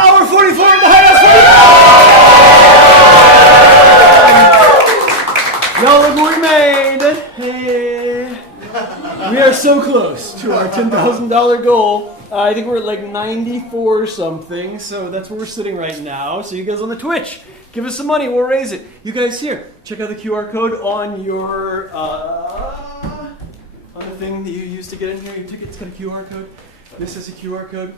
hour 44 in the Hideout. Y'all look what we made. Hey. We are so close to our $10,000 goal. I think we're at like 94 something, so that's where we're sitting right now. So you guys on the Twitch, give us some money, we'll raise it. You guys here, check out the QR code on your on the thing that you use to get in here. Your ticket's got a QR code. This is a QR code.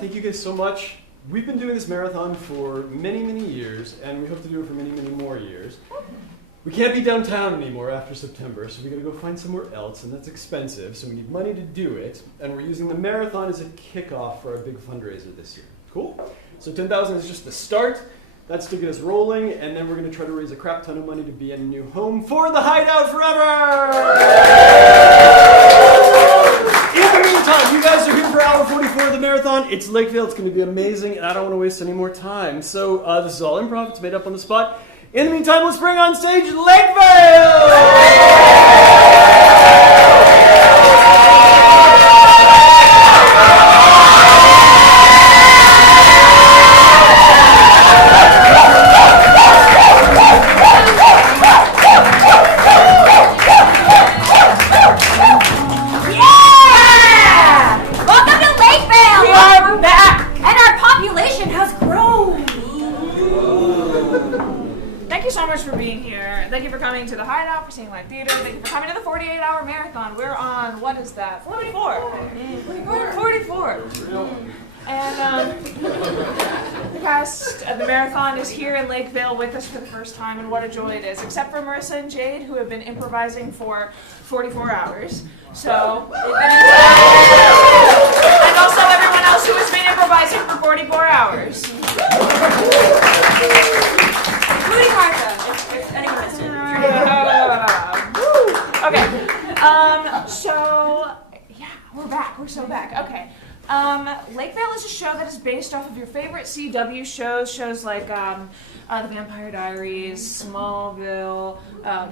Thank you guys so much. We've been doing this marathon for many, many years, and we hope to do it for many, many more years. We can't be downtown anymore after September, so we gotta go find somewhere else, and that's expensive, so we need money to do it, and we're using the marathon as a kickoff for our big fundraiser this year. Cool? So 10,000 is just the start. That's to get us rolling, and then we're gonna try to raise a crap ton of money to be in a new home for the Hideout forever! In the meantime, you guys are here for hour 44 of the marathon. It's Lakeville, it's gonna be amazing, and I don't wanna waste any more time. So this is all improv, it's made up on the spot. In the meantime, let's bring on stage Lakeville! For being here. Thank you for coming to the Hideout, for seeing live theater. Thank you for coming to the 48-hour marathon. We're on, what is that? 44. 44. And the cast of the marathon is here in Lakeville with us for the first time, and what a joy it is. Except for Marissa and Jade, who have been improvising for 44 hours. So, and also everyone else who has been improvising for 44 hours. Including Martha, if anyone is here. Okay. So, yeah, we're back. We're so back. Okay. Lakeville is a show that is based off of your favorite CW shows like The Vampire Diaries, Smallville,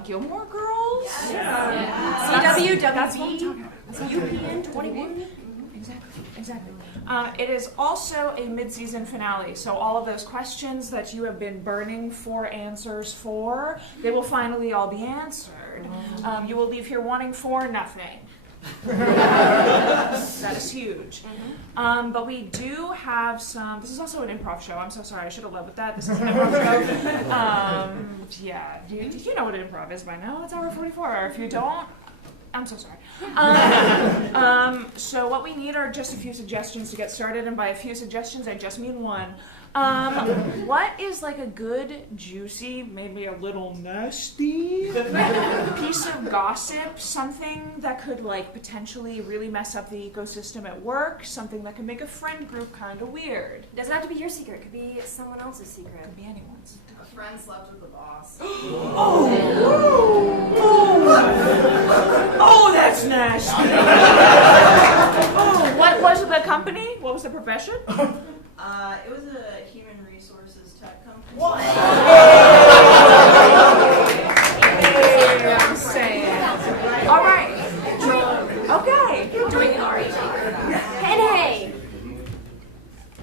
Gilmore Girls. Yeah. CW, WB, UPN 21. Exactly. It is also a mid-season finale, so all of those questions that you have been burning for answers for, they will finally all be answered. You will leave here wanting for nothing. That is huge. But we do have some. This is also an improv show. I'm so sorry. I should have led with that. This is an improv show. Yeah. You know what improv is by now. It's hour 44. If you don't, I'm so sorry. So what we need are just a few suggestions to get started, and by a few suggestions, I just mean one. What is like a good, juicy, maybe a little nasty piece of gossip? Something that could like potentially really mess up the ecosystem at work. Something that could make a friend group kind of weird. It doesn't have to be your secret. It could be someone else's secret. It could be anyone's. A friend slept with the boss. Oh, that's nasty. What was the company? What was the profession? It was a human resources tech company. What? I'm saying. All right. Okay. Doing an RH. And hey,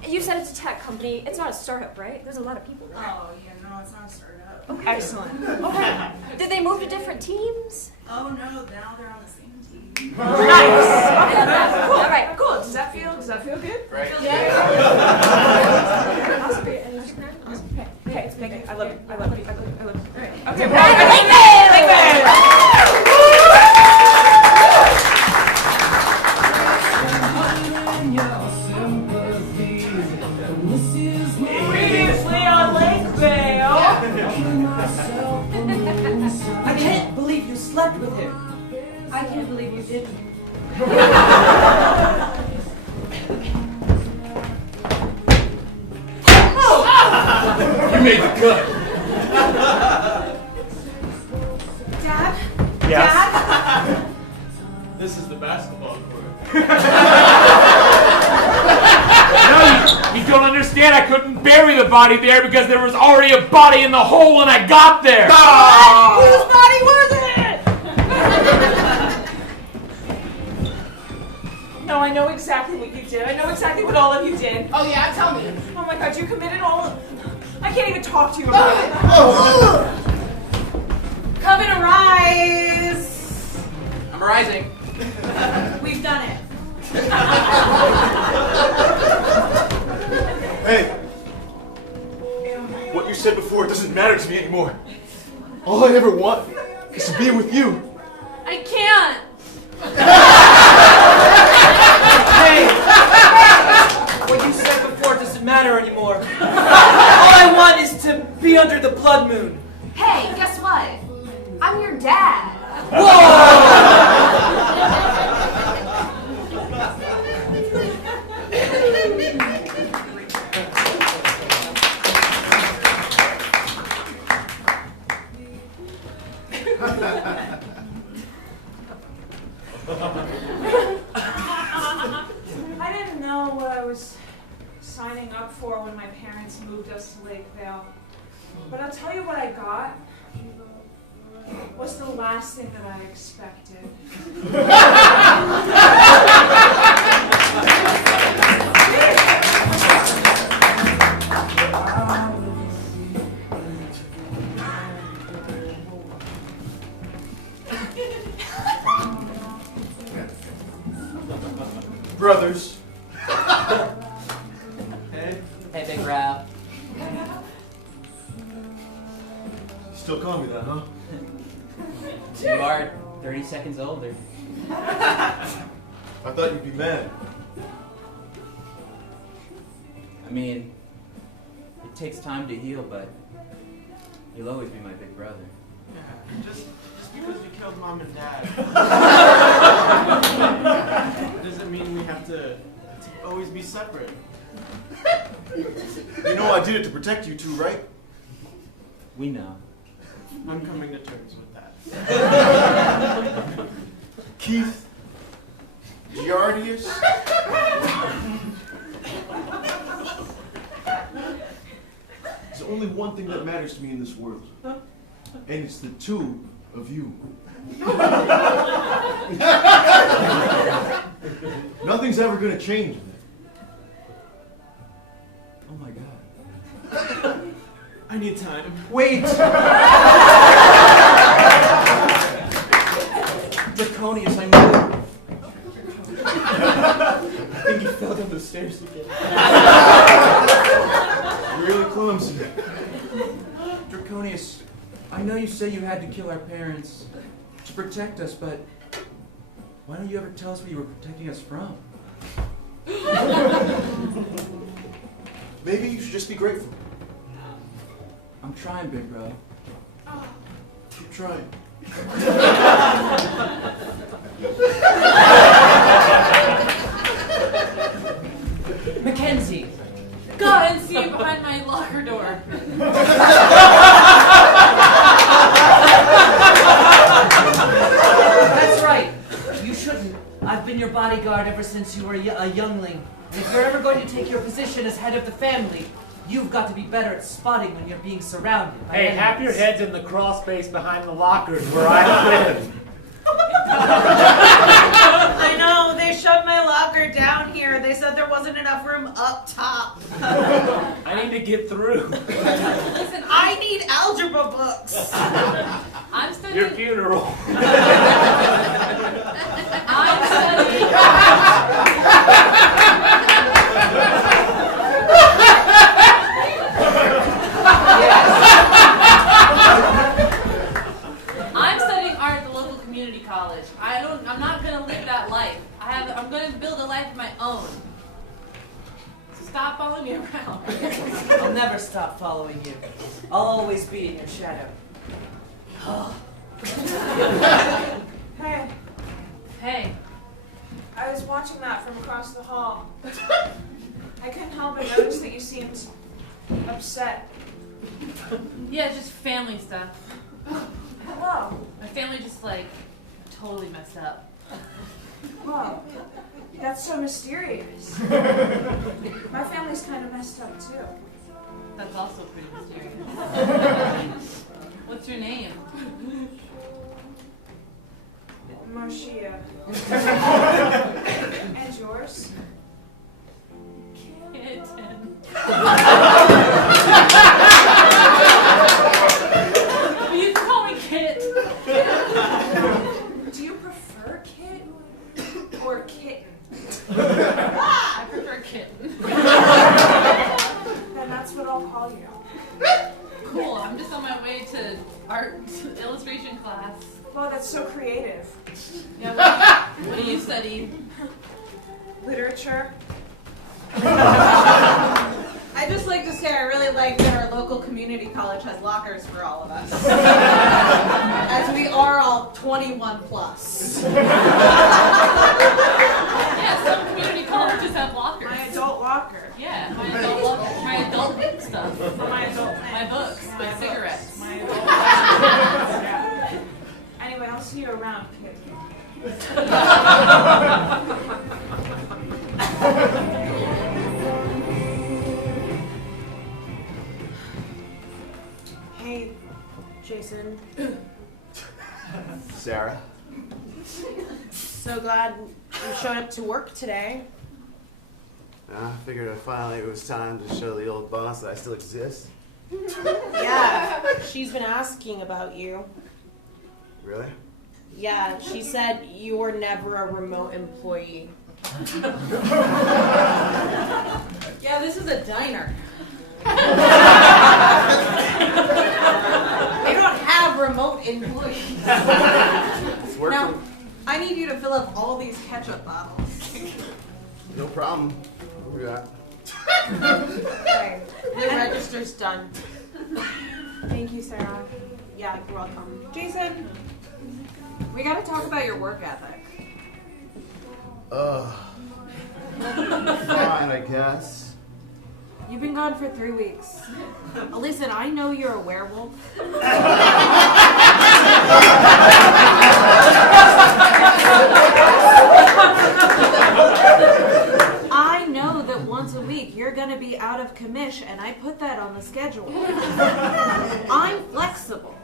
you said it's a tech company. It's not a startup, right? There's a lot of people there. Oh, yeah, no, it's not a startup. Okay. Excellent. Okay. Did they move to different teams? Oh, no, now they're on the same team. Nice. Cool. All right. Cool. Does that feel good? Right. Yeah. Awesome. Okay, thank you. I love it. All right. Okay, previously on Lakeville. I can't believe you slept with him. I can't believe you didn't. You made the cut. Dad? Yes? Dad? This is the basketball court. No, you don't understand. I couldn't bury the body there because there was already a body in the hole when I got there. What? Whose body was it? No I know exactly what you did. I know exactly what all of you did. Oh yeah, tell me. Oh my god, you committed all of... I can't even talk to you about it. Come and arise! I'm rising. We've done it. Hey! What you said before doesn't matter to me anymore. All I ever want is to be with you. I can't. Hey! What you said before doesn't matter anymore. All I want is to be under the blood moon. Hey, guess what? I'm your dad. I didn't know what I was signing up for when my parents moved us to Lakeville. But I'll tell you what I got was the last thing that I expected. Brothers. Hey, Big Ralph. Still call me that, huh? You are 30 seconds older. I thought you'd be mad. I mean, it takes time to heal, but you'll always be my big brother. Yeah, just because we killed Mom and Dad doesn't mean we have to always be separate. You know I did it to protect you two, right? We know. I'm coming to terms with that. Keith. Giardius. There's only one thing that matters to me in this world. And it's the two of you. Nothing's ever gonna change that. Oh my god. I need time. Wait! Draconius, I knew. I think you fell down the stairs again. Really clumsy. Draconius, I know you say you had to kill our parents to protect us, but why don't you ever tell us what you were protecting us from? Maybe you should just be grateful. I'm trying, big bro. Keep trying. Mackenzie, go and see behind my locker door. That's right. You shouldn't. I've been your bodyguard ever since you were a youngling. And if you're ever going to take your position as head of the family, you've got to be better at spotting when you're being surrounded by Hey, enemies. half your head's in the crawl space behind the lockers where I live. I know, they shoved my locker down here. They said there wasn't enough room up top. I need to get through. Listen, I need algebra books. I'm studying. Your funeral. I'm studying. I'm studying art at the local community college. I'm not gonna live that life. I'm gonna build a life of my own. So stop following me around. I'll never stop following you. I'll always be in your shadow. Hey, Hey, I was watching that from across the hall. I couldn't help but notice that you seemed upset. yeah, just family stuff. Hello. My family just totally messed up. Whoa. That's so mysterious. My family's kind of messed up too. That's also pretty mysterious. What's your name? Moshia. And yours? yours? Kitten. You can call me Kit. Do you prefer Kit or kitten? I prefer kitten. Then that's what I'll call you. Cool. I'm just on my way to art illustration class. Wow, that's so creative. Yeah. What do you study? Literature. I just like to say I really like that our local community college has lockers for all of us. As we are all 21 plus. Yeah, some community colleges have lockers. My adult locker. Yeah, my adult locker. My adult stuff. My adult My books. My cigarettes. My adult yeah. Anyway, I'll see you around, kid. Hey, Jason. Sarah. So glad you showed up to work today. I figured finally it was time to show the old boss that I still exist. Yeah, she's been asking about you. Really? Yeah, she said you were never a remote employee. Yeah, this is a diner. They don't have remote employees. Now, I need you to fill up all these ketchup bottles. No problem. We'll do that. Okay, the register's done. Thank you, Sarah. Yeah, you're welcome. Jason, we gotta talk about your work ethic. Fine, I guess. You've been gone for 3 weeks. Listen, I know you're a werewolf. I know that once a week you're gonna be out of commish, and I put that on the schedule. I'm flexible.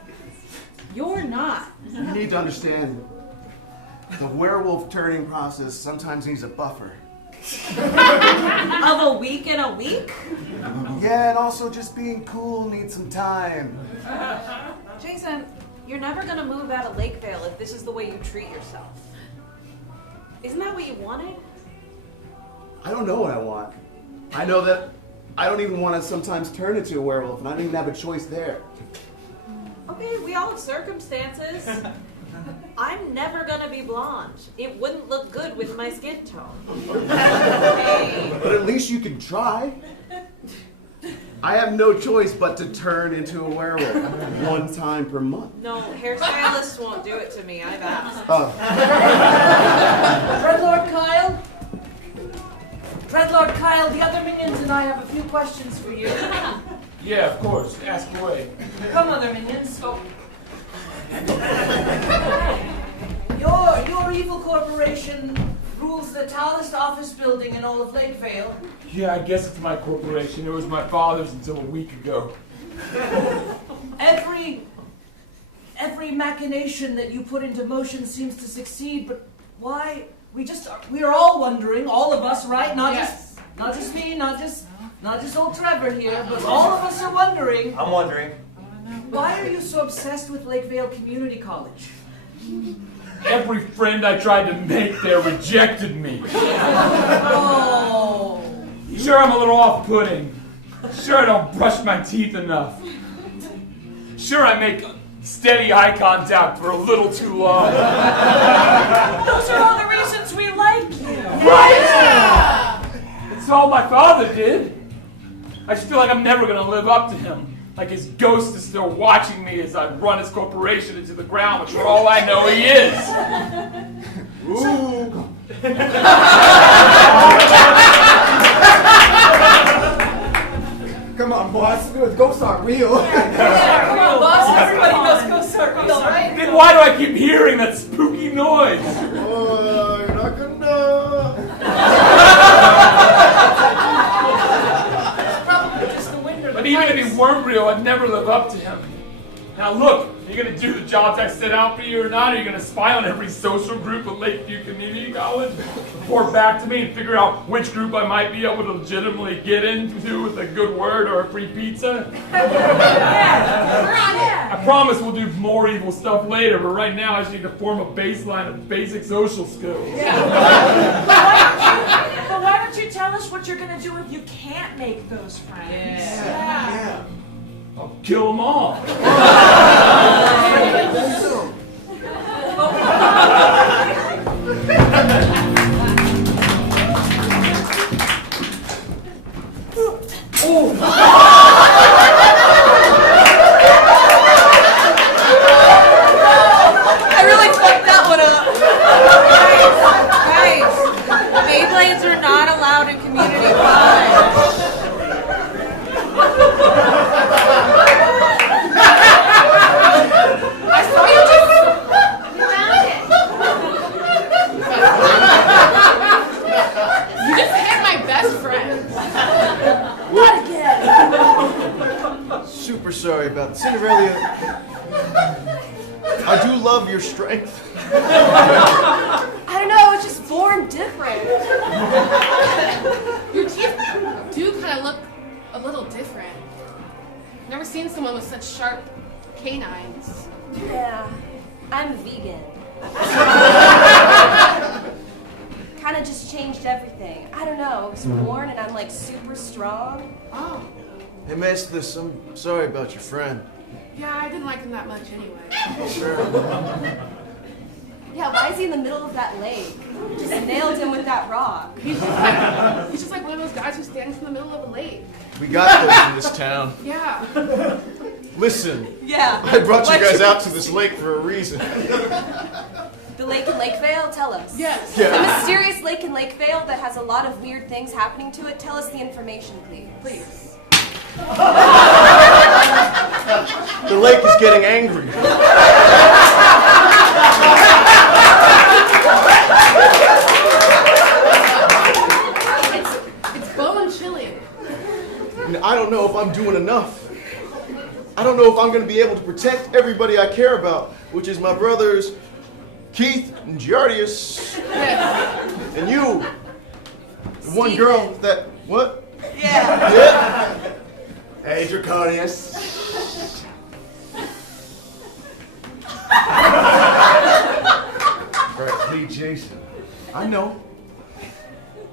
You're not. You need to understand, the werewolf turning process sometimes needs a buffer. Of a week and a week? Yeah, and also just being cool needs some time. Jason, you're never gonna move out of Lakevale if this is the way you treat yourself. Isn't that what you wanted? I don't know what I want. I know that I don't even want to sometimes turn into a werewolf, and I don't even have a choice there. Okay, we all have circumstances. I'm never gonna be blonde. It wouldn't look good with my skin tone. Hey. But at least you can try. I have no choice but to turn into a werewolf 1 time per month. No, hairstylists won't do it to me. I've asked. Dreadlord Kyle? Dreadlord Kyle, the other minions and I have a few questions for you. Yeah, of course. Ask away. Come, other minions. Your evil corporation rules the tallest office building in all of Lakevale. Yeah, I guess it's my corporation. It was my father's until a week ago. Every machination that you put into motion seems to succeed, but why? We're all wondering, all of us, right? Not just me, not just old Trevor here, but all of us are wondering. I'm wondering. Why are you so obsessed with Lakevale Community College? Every friend I tried to make there rejected me. Oh. Sure, I'm a little off-putting. Sure, I don't brush my teeth enough. Sure, I make steady eye contact for a little too long. Those are all the reasons we like you. Right? It's all my father did. I just feel like I'm never going to live up to him. Like his ghost is still watching me as I run his corporation into the ground, which for all I know he is. Ooh. Come on, boss. Ghosts aren't real. Yeah, come on, boss. Everybody knows ghosts are real, right? Then why do I keep hearing that spooky noise? Oh, you're not gonna know. But even if he weren't real, I'd never live up to him. Now look, You gonna do the jobs I set out for you or not? Are you gonna spy on every social group at Lakeview Community College? Report back to me and figure out which group I might be able to legitimately get into with a good word or a free pizza? I promise we'll do more evil stuff later, but right now I just need to form a baseline of basic social skills. But why don't you tell us what you're gonna do if you can't make those friends? Yeah. I'll kill them all. I really fucked that one up. Guys, Beyblades are not allowed in community college. I saw you just. You just hit my best friend. Super sorry about that. Cinderella. I do love your strength. I don't know, it's just born different. Your teeth do kind of look a little different. Never seen someone with such sharp canines. Yeah, I'm vegan. Kind of just changed everything. I don't know, I was born and I'm like super strong. Oh. Hey, Maestas, I'm sorry about your friend. Yeah, I didn't like him that much anyway. Sure. Yeah, why is he in the middle of that lake? Just nailed him with that rock. He's just like one of those guys who stands in the middle of a lake. We got those in this town. Yeah. Listen. Yeah. I brought you guys out to this lake for a reason. The lake in Lakevale? Tell us. Yes. The mysterious lake in Lakevale that has a lot of weird things happening to it. Tell us the information, please. Please. The lake is getting angry. It's bone chilling. And I don't know if I'm doing enough. I don't know if I'm going to be able to protect everybody I care about, which is my brothers Keith and Giardius. Yes. And you. The one Steven. girl that, what? Yeah. Yeah. Hey, Draconius. Lee Jason. I know.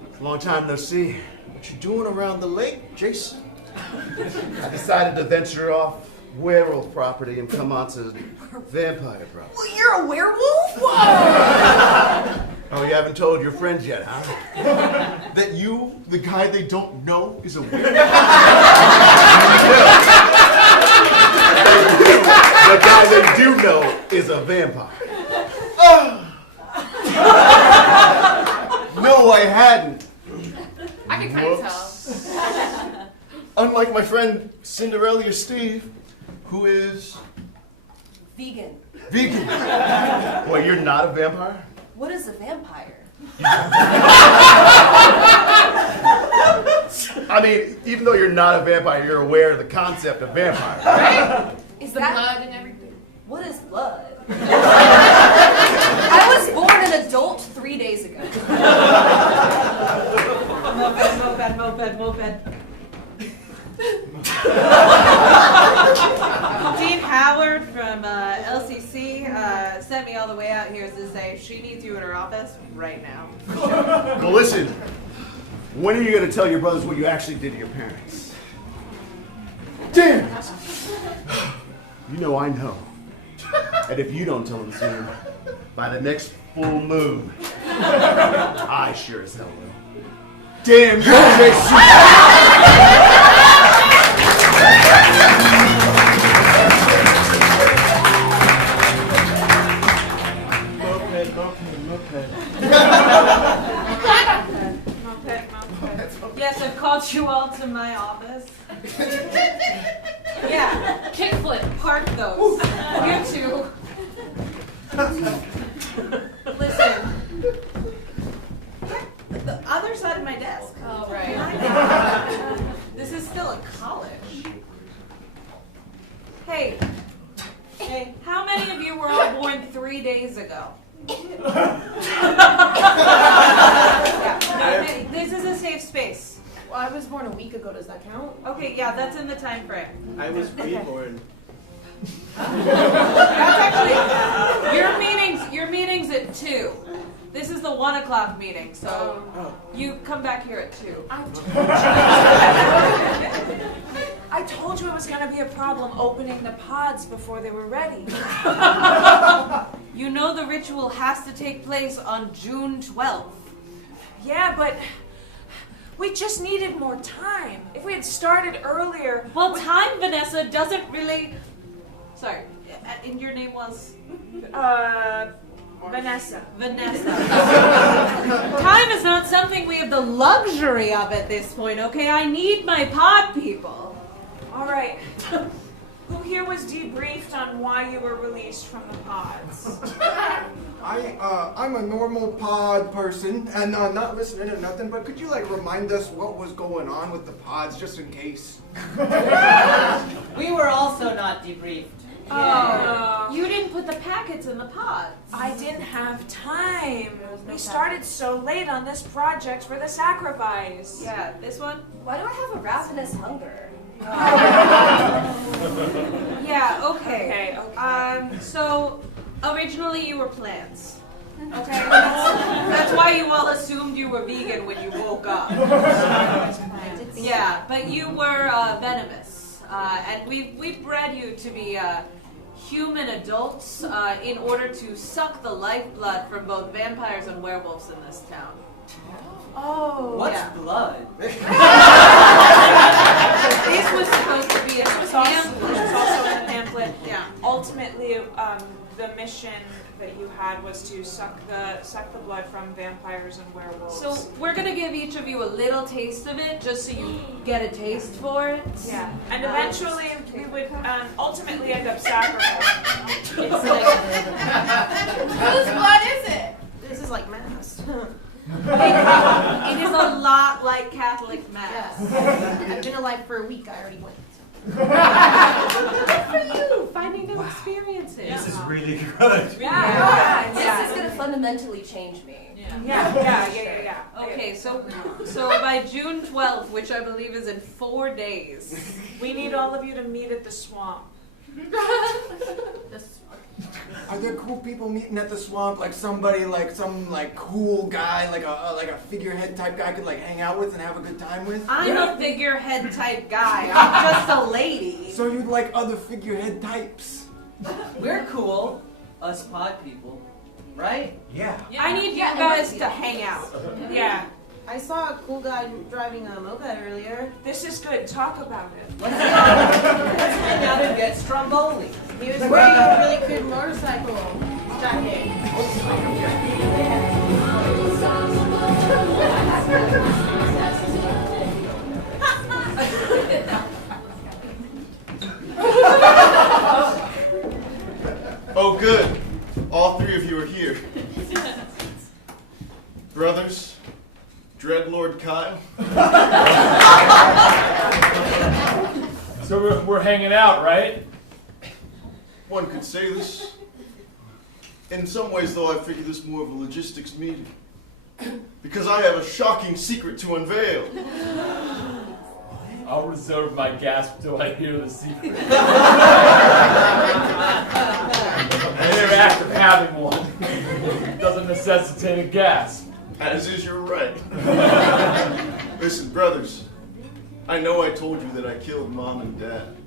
It's a long time no see. What you doing around the lake, Jason? I decided to venture off werewolf property and come onto vampire property. Well, you're a werewolf? Oh, you haven't told your friends yet, huh? That you, the guy they don't know, is a werewolf? The guy they do know is a vampire. No, I hadn't. I can kind of tell. Unlike my friend Cinderella or Steve, who is Vegan. vegan. Well, you're not a vampire? What is a vampire? I mean, even though you're not a vampire, you're aware of the concept of vampire. Right? Is The that blood and everything. what is blood? I was born an adult 3 days ago. Moped. Dean Howard from LCC sent me all the way out here to say she needs you in her office right now. Well, listen. When are you going to tell your brothers what you actually did to your parents? Damn it! You know I know. And if you don't tell them soon, by the next full moon, I sure as hell will. Damn you, Jason! Yes, I've called you all to my office. Yeah, Kickflip. park those. You two. Listen. The other side of my desk. Oh, right. This is still a college. Hey, how days ago. Yeah, this is a safe space. Well, I was born a week ago. Does that count? Okay, yeah, that's in the time frame. I was reborn. That's actually your meeting's at 2. This is the 1 o'clock meeting, so you come back here at 2. I told you it was going to be a problem opening the pods before they were ready. You know the ritual has to take place on June 12th. Yeah, but we just needed more time. If we had started earlier... Well, time, Vanessa, doesn't really... Sorry, and your name was? Vanessa. Vanessa. Time is not something we have the luxury of at this point, okay? I need my pod people. All right. Who here was debriefed on why you were released from the pods? I'm a normal pod person and not listening to nothing, but could you like remind us what was going on with the pods just in case? We were also not debriefed. Oh, you didn't put the packets in the pods. I didn't have time. We started so late on this project for the sacrifice. Yeah, this one? Why do I have a ravenous hunger? Yeah, okay. Okay. So, originally you were plants. Okay? That's why you all assumed you were vegan when you woke up. Yeah, but you were venomous. And we bred you to be human adults in order to suck the lifeblood from both vampires and werewolves in this town. Oh. What's yeah. blood? This was supposed to be a pamphlet. This was also in the pamphlet. Yeah. Ultimately, the mission that you had was to suck the blood from vampires and werewolves. So we're gonna give each of you a little taste of it, just so you get a taste for it. Yeah, and eventually we would ultimately end up sacrificing. It's like, Whose blood is it? this is like mass. It is a lot like Catholic mass. Yes. I've been alive for a week. I already went. Good for you, finding new experiences. This is really good. Yeah. This is gonna fundamentally change me. Yeah. Okay, so by June 12th, which I believe is in 4 days, We need all of you to meet at the swamp. Are there cool people meeting at the swamp? Like somebody, like some like cool guy, like a figurehead type guy I could like hang out with and have a good time with? I'm a figurehead type guy. I'm just a lady. So you'd like other figurehead types? We're cool, us pod people, right? Yeah. I need you guys to hang out. Yeah. I saw a cool guy driving a moped earlier. This is good. Talk about it. Let's hang out and get stromboli. He was wearing a really good motorcycle jacket. Oh, good. All 3 of you are here. Brothers, Dreadlord Kyle. So we're hanging out, right? One could say this. In some ways, though, I figure this more of a logistics meeting. Because I have a shocking secret to unveil. I'll reserve my gasp till I hear the secret. The mere act of having one doesn't necessitate a gasp. As is your right. Listen, brothers. I know I told you that I killed Mom and Dad.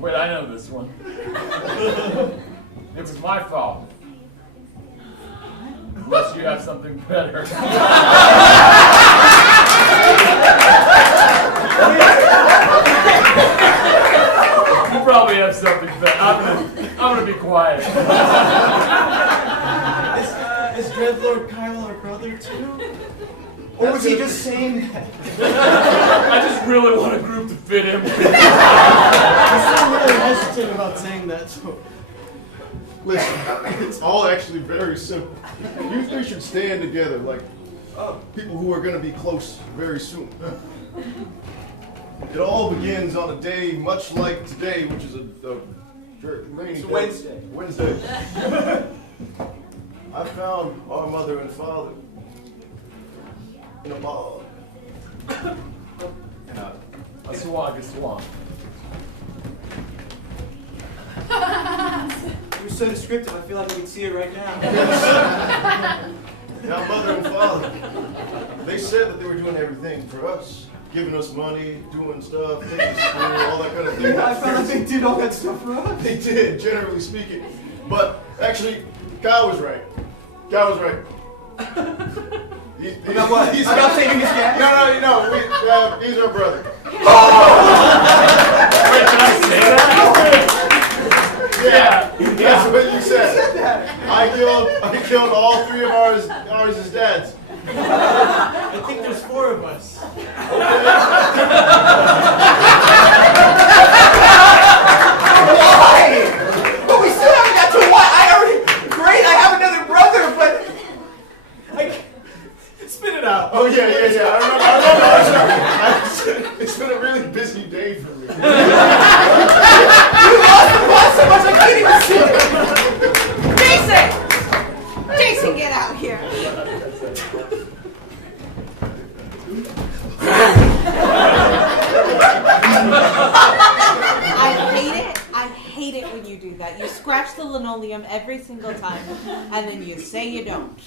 Wait, I know this one. It was my fault. Unless you have something better. You probably have something better. I'm gonna be quiet. Is Dreadlord Kyle our brother too? Or was he just saying that? I just really want a group to fit in with. I'm really hesitant about saying that. So. Listen, it's all actually very simple. You 3 should stand together like people who are going to be close very soon. It all begins on a day much like today, which is a rainy It's day. Wednesday. Wednesday. I found our mother and father in a bar. And a swag is swag. You're so descriptive, I feel like we can see it right now. Now, mother and father, they said that they were doing everything for us. Giving us money, doing stuff, taking us to school, all that kind of thing. I found out they did all that stuff for us. They did, generally speaking. But actually, Kyle was right. Kyle was right. About what? About taking his gas? No, he's our brother. Wait, can I say that? Yeah, that's what you said. You said that. I killed all three of ours as dads. I think there's 4 of us. Why? But we still haven't got to what? Great, I have another brother, but Spit it out. Oh yeah. I remember. It's been a really busy day for me. you lost the plot so much I can't even see it. Jason, get out here. I hate it when you do that. You scratch the linoleum every single time, and then you say you don't.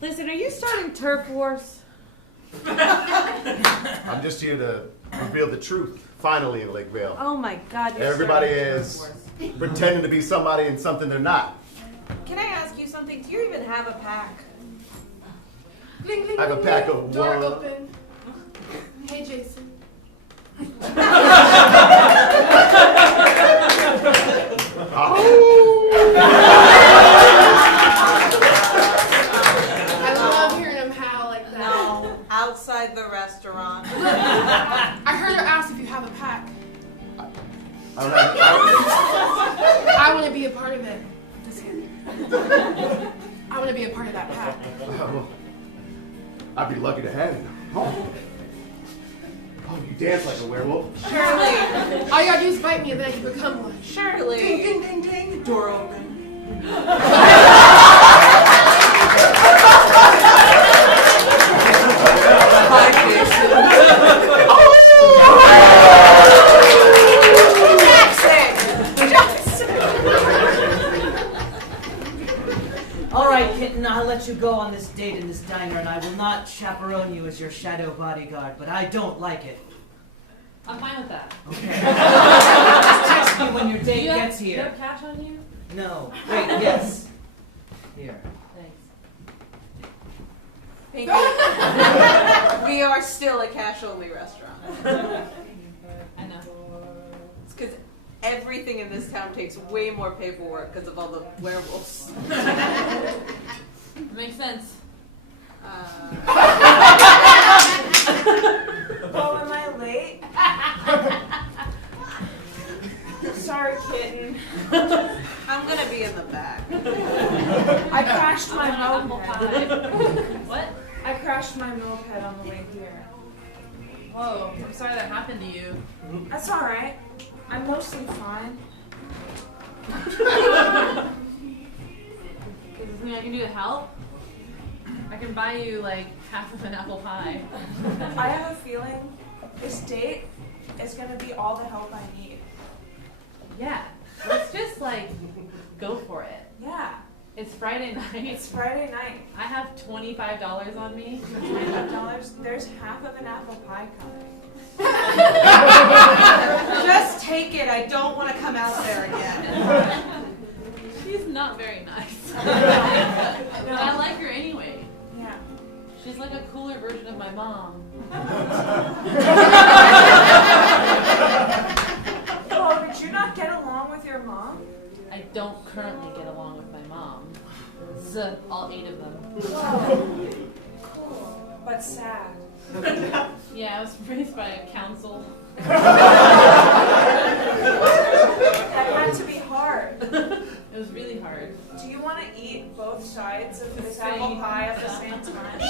Listen, are you starting turf wars? I'm just here to reveal the truth, finally, in Lakeville. Oh my God! You're Everybody starting is turf wars. pretending to be somebody and something they're not. Can I ask you something? Do you even have a pack? Gling, gling, I have a gling, pack gling. of Door one. open. Hey, Jason. I love hearing him howl like that. No, outside the restaurant. I heard her ask if you have a pack. I I want to be a part of it. Just kidding. I want to be a part of that pack. I'd be lucky to have it. Oh, you dance like a werewolf. Shirley, All you gotta do is bite me and then you become one. Shirley. Ding, ding, ding, ding. Door open. Hi, Jason. All right, kitten, I'll let you go on this date in this diner, and I will not chaperone you as your shadow bodyguard, but I don't like it. I'm fine with that. Okay. Just text me when your date Do you gets have here. cash on you? No. Wait, yes. Here. Thanks. We are still a cash-only restaurant. I know. It's because everything in this town takes way more paperwork because of all the werewolves. Makes sense. Oh, am I late? Sorry, kitten. I'm gonna be in the back. I crashed my moped. What? I crashed my moped on the way here. Whoa, I'm sorry that happened to you. That's all right. I'm mostly fine. Is there something I can do to help? I can buy you like half of an apple pie. I have a feeling this date is gonna be all the help I need. Yeah, let's just like go for it. Yeah, It's Friday night. it's Friday night. I have $25 on me. $25. There's half of an apple pie coming. Just take it. I don't want to come out there again. She's not very nice. But I like her anyway. Yeah. She's like a cooler version of my mom. Oh, did you not get along with your mom? I don't currently get along with my mom. All 8 of them. Cool. But sad. Yeah, I was raised by a council. That had to be hard. It was really hard. Do you want to eat both sides of this Same. apple pie at the same time?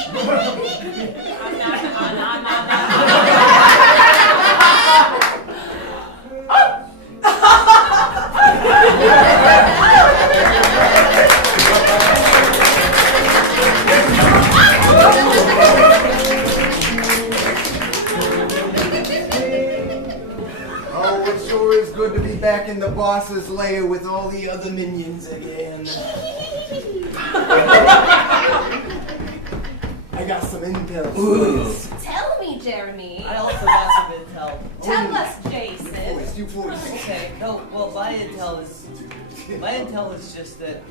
in the boss's lair with all the other minions again. I got some intel. Tell me, Jeremy. I also got some intel. Tell us, Jason. You voice. Okay, no, well, my intel is just that,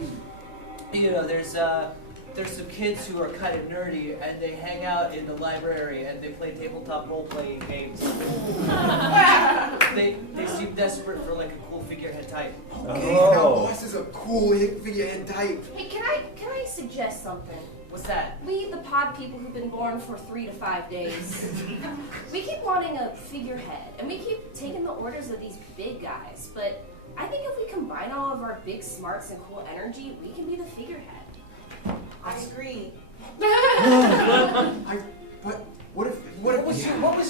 you know, there's some kids who are kind of nerdy, and they hang out in the library, and they play tabletop role-playing games. they seem desperate for, like, a cool figurehead type. Okay, now boss is a cool figurehead type. Hey, can I suggest something? What's that? We, the pod people who've been born for 3 to 5 days, we keep wanting a figurehead, and we keep taking the orders of these big guys, but I think if we combine all of our big smarts and cool energy, we can be the figurehead. I agree. What was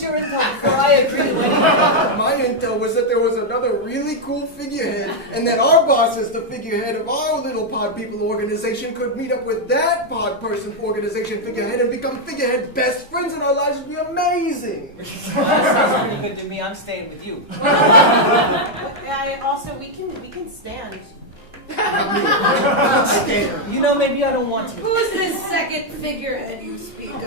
your intel before I agreed, lady? My intel was that there was another really cool figurehead, and that our boss is the figurehead of our little pod people organization could meet up with that pod person organization figurehead and become figurehead best friends, and our lives would be amazing. That sounds pretty good to me. I'm staying with you. We can stand. You know, maybe I don't want to. Who's this second figurehead you speak of?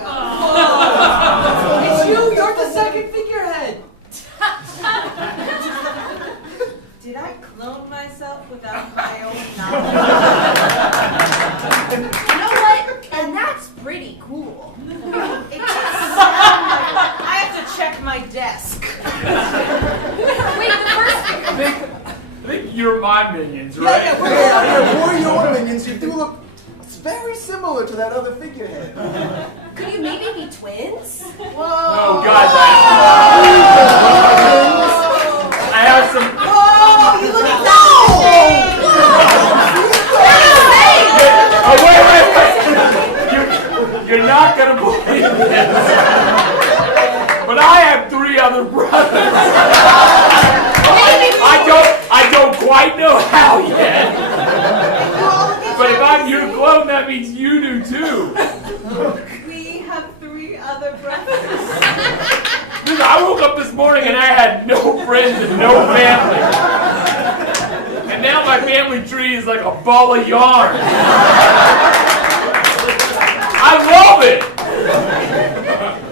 It's you! You're the second figurehead! Did I clone myself without my own knowledge? You know what? And that's pretty cool. It just sounds like I have to check my desk. Wait, the first I think you're my minions, right? Yeah, we're your minions. You do look very similar to that other figurehead. Could you maybe be twins? Whoa! Oh, guys, I have some. Oh, you look Oh, wait. You're not gonna believe this. But I have 3 other brothers. I don't quite know how yet. But if I'm your clone, that means you do too. We have 3 other brothers. Dude, I woke up this morning and I had no friends and no family. And now my family tree is like a ball of yarn. I love it.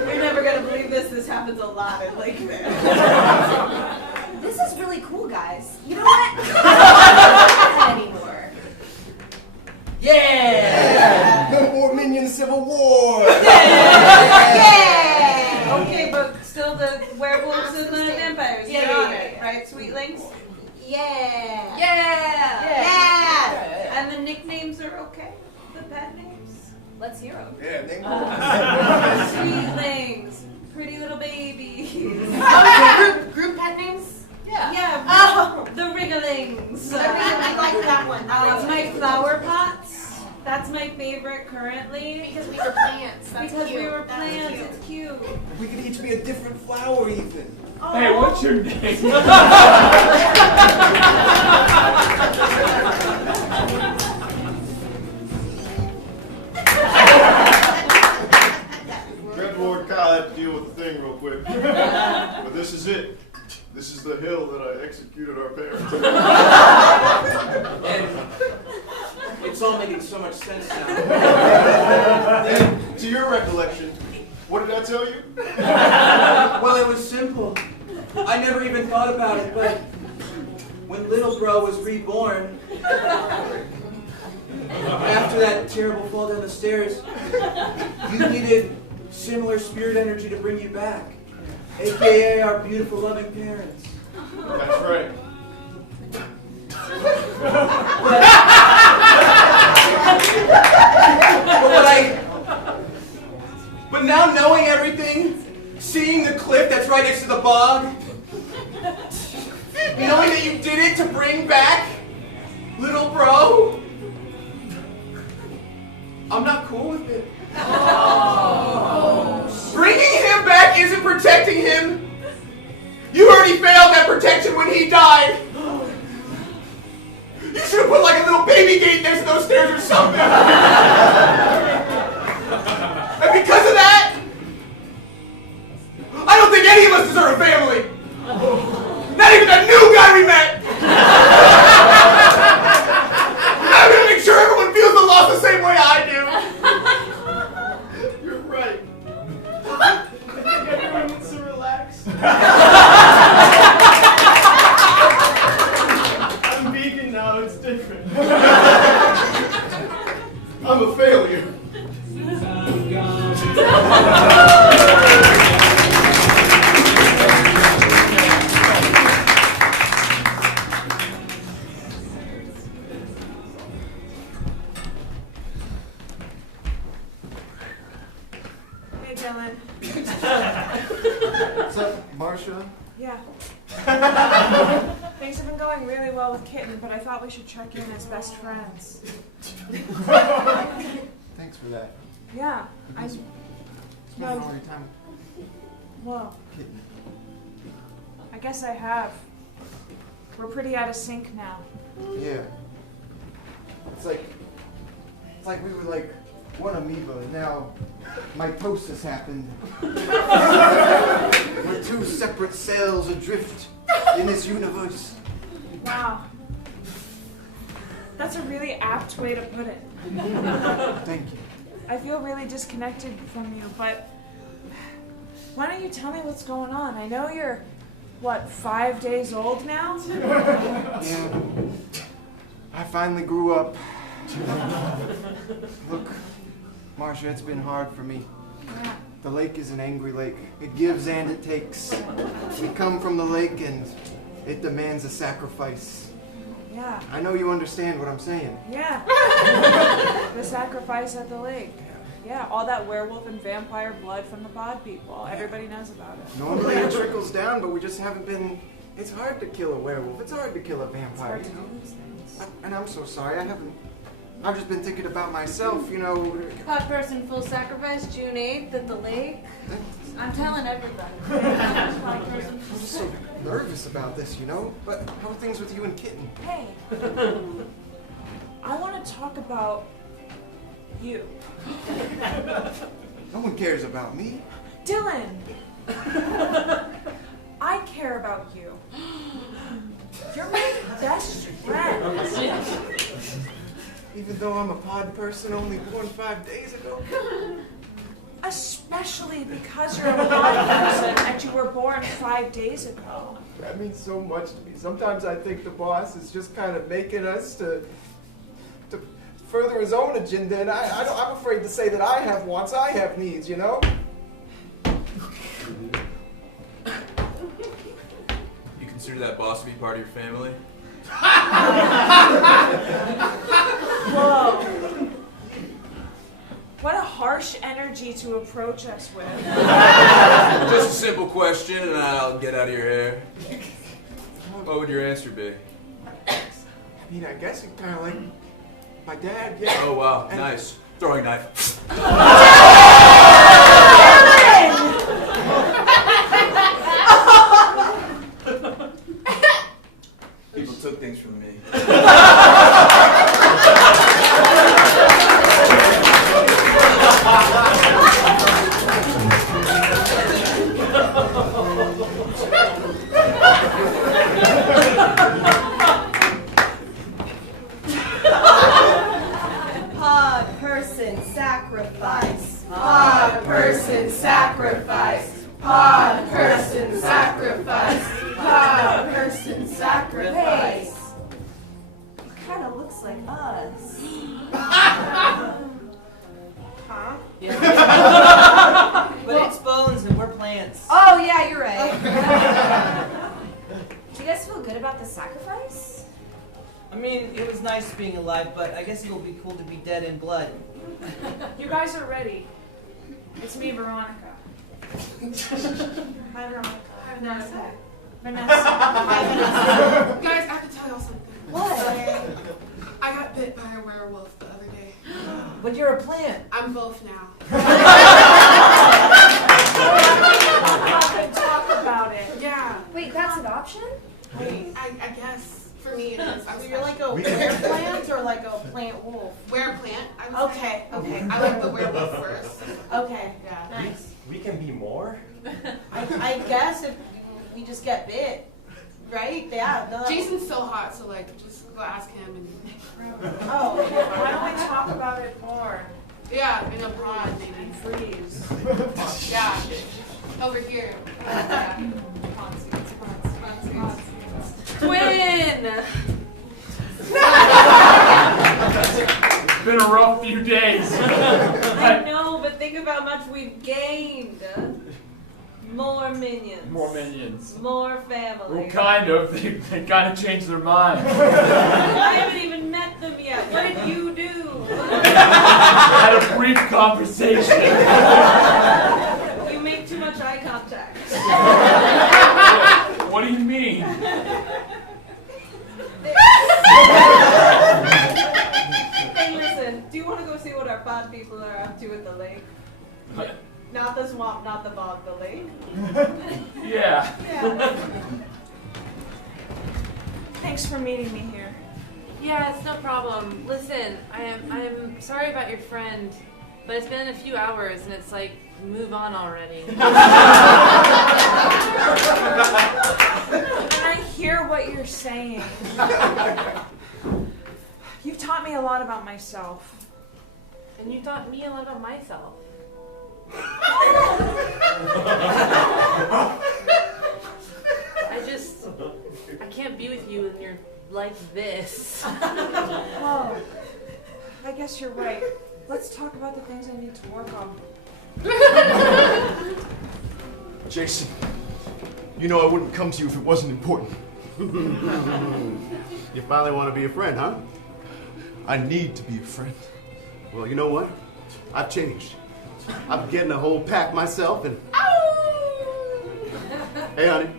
You're never gonna believe this. This happens a lot in Lake Fair. This is really cool, guys. You know what? I don't want anymore. Yeah! No more minion civil war. Yeah! Okay, but still the werewolves and the vampires. Yeah. Right, sweetlings? Yeah! Yeah! And the nicknames are okay? The pet names? Let's hear them. Yeah, name Sweetlings. Pretty little babies. Group pet names? Yeah. The Wrigglings. I like that one. My flower pots. That's my favorite currently. Because we were plants. That's Because cute. we were plants. It's cute. We could each be a different flower, Ethan. Hey, what's your name? Dreadlord Kyle had to deal with the thing real quick. But this is it. This is the hill that I executed our parents. And it's all making so much sense now. And to your recollection, what did I tell you? Well, it was simple. I never even thought about it, but when little bro was reborn, after that terrible fall down the stairs, you needed similar spirit energy to bring you back. AKA our beautiful, loving parents. That's right. But now knowing everything, seeing the cliff that's right next to the bog, knowing that you did it to bring back little bro, I'm not cool with it. Bringing him back isn't protecting him. You already failed that protection when he died. You should have put like a little baby gate next to those stairs or something. And because of that, I don't think any of us deserve a family. Not even that new guy we met. a failure. Hey, Dylan. What's up, Marcia? Yeah. Things have been going really well with Kitten, but I thought we should check in as best friends. Thanks for that. Yeah, I. Spend all your time Well, with Kitten. I guess I have. We're pretty out of sync now. Yeah. It's like we were like one amoeba, and now mitosis happened. We're two separate cells adrift in this universe. Wow. That's a really apt way to put it. Thank you. I feel really disconnected from you, but why don't you tell me what's going on? I know you're, what, 5 days old now? Yeah. I finally grew up. Look, Marcia, it's been hard for me. Yeah. The lake is an angry lake. It gives and it takes. We come from the lake and it demands a sacrifice. Yeah. I know you understand what I'm saying. Yeah. The sacrifice at the lake. Yeah, all that werewolf and vampire blood from the pod people. Everybody knows about it. Normally it trickles down, but we just haven't been... It's hard to kill a werewolf. It's hard to kill a vampire, you know? And I'm so sorry. I've just been thinking about myself, you know. Pod person full sacrifice, June 8th at the lake. I'm telling everybody. I'm just so nervous about this, you know? But how are things with you and Kitten? Hey. I want to talk about you. No one cares about me. Dylan! I care about you. You're my best friend. Even though I'm a pod person only born 5 days ago. Especially because you're a pod person and you were born 5 days ago. That means so much to me. Sometimes I think the boss is just kind of making us to further his own agenda, and I'm afraid to say that I have wants, I have needs, you know? You consider that boss to be part of your family? Whoa. What a harsh energy to approach us with. Just a simple question and I'll get out of your hair. What would your answer be? I mean, I guess it's kind of like my dad, yeah. Oh wow, nice. Throwing knife. People took things from me. Pod person sacrifice. Pod person sacrifice. Pod person sacrifice. Pod person sacrifice. Kind of looks like us. Huh? Yeah. But it's bones and we're plants. Oh yeah, you're right. Do you guys feel good about the sacrifice? I mean, it was nice being alive, but I guess it'll be cool to be dead in blood. You guys are ready. It's me, Veronica. Hi, Veronica. Hi, Vanessa. Vanessa. Hi, Vanessa. Guys, I have to tell y'all something. What? I got bit by a werewolf the other day. But you're a plant. I'm both now. Talk about it. Yeah. Wait, that's an option? I guess for me it is. So you're like a wereplant or like a plant wolf? Wereplant. I would Okay, say. okay. I like the werewolf first. Okay, Yeah. nice. We can be more? I guess if we just get bit, right? Yeah. No, Jason's so hot, so like just go ask him and. Oh, why don't we talk about it more? Yeah, in a pod maybe. Freeze. Yeah. Over here. Yeah. Twin! been a rough few days. I know, but think of how much we've gained. More minions. More minions. More family. Well, kind of. They kind of changed their minds. I haven't even met them yet. What did you do? I had a brief conversation. You make too much eye contact. What do you mean? Hey, listen, do you want to go see what our pod people are up to at the lake? Not the swamp, not the bog, the lake. Yeah. Thanks for meeting me here. Yeah, it's no problem. Listen, I'm sorry about your friend, but it's been a few hours and it's like, move on already. And I hear what you're saying. You've taught me a lot about myself. And you taught me a lot about myself. I can't be with you when you're like this. Oh, I guess you're right. Let's talk about the things I need to work on. Jason, you know I wouldn't come to you if it wasn't important. You finally want to be a friend, huh? I need to be a friend. Well, you know what? I've changed. I'm getting a whole pack myself and... Hey, honey.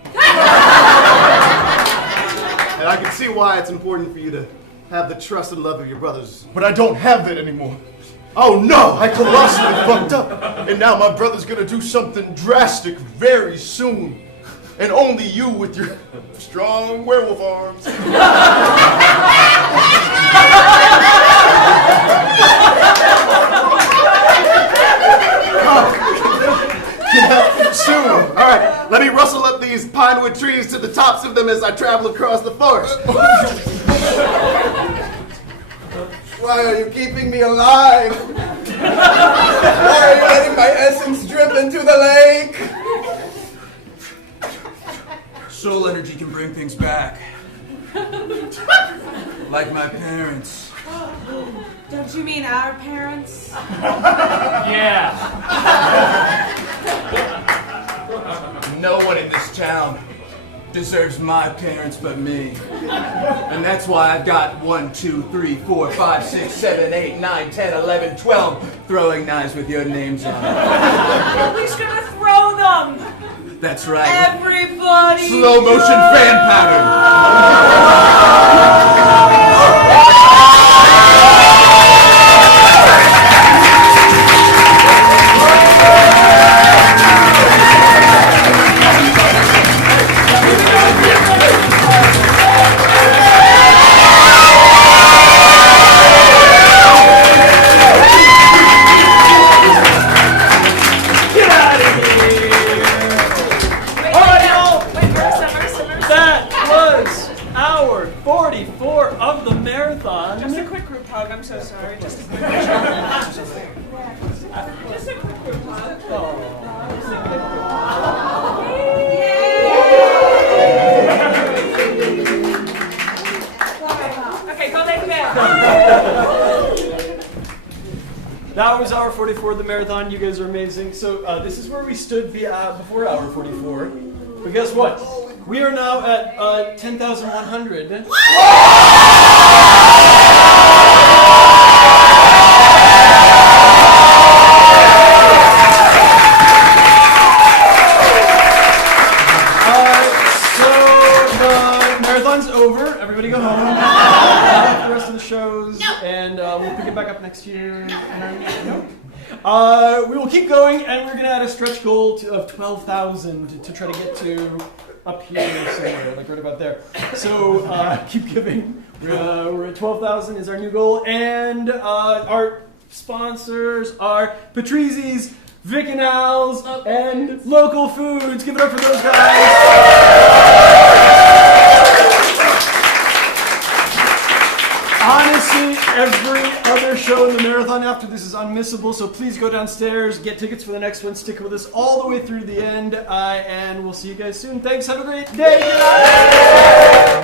And I can see why it's important for you to have the trust and love of your brothers. But I don't have that anymore. Oh no! I colossally fucked up. And now my brother's gonna do something drastic very soon. And only you with your strong werewolf arms. Soon. All right, let me rustle up these pinewood trees to the tops of them as I travel across the forest. Why are you keeping me alive? Why are you letting my essence drip into the lake? Soul energy can bring things back. Like my parents. Don't you mean our parents? Yeah. No one in this town deserves my parents but me. And that's why I've got 1, 2, 3, 4, 5, 6, 7, 8, 9, 10, 11, 12 throwing knives with your names on it. Who's gonna throw them? That's right. Everybody! Slow motion fan pattern. Just a quick group hug. I'm so sorry. Just a quick group hug. Just a quick group hug. Okay, go lay down. That was hour 44 of the marathon. You guys are amazing. So this is where we stood before hour 44. But guess what? We are now at 10,100. Over. Everybody go home. The rest of the shows, and we'll pick it back up next year. We will keep going, and we're going to add a stretch goal of 12,000 to try to get to up here somewhere, like right about there. So keep giving. We're at 12,000 is our new goal, and our sponsors are Patrizzi's, Vic and Al's, and Local Foods. Give it up for those guys. Honestly, every other show in the marathon after this is unmissable, so please go downstairs, get tickets for the next one, stick with us all the way through the end, and we'll see you guys soon. Thanks, have a great day. Good night.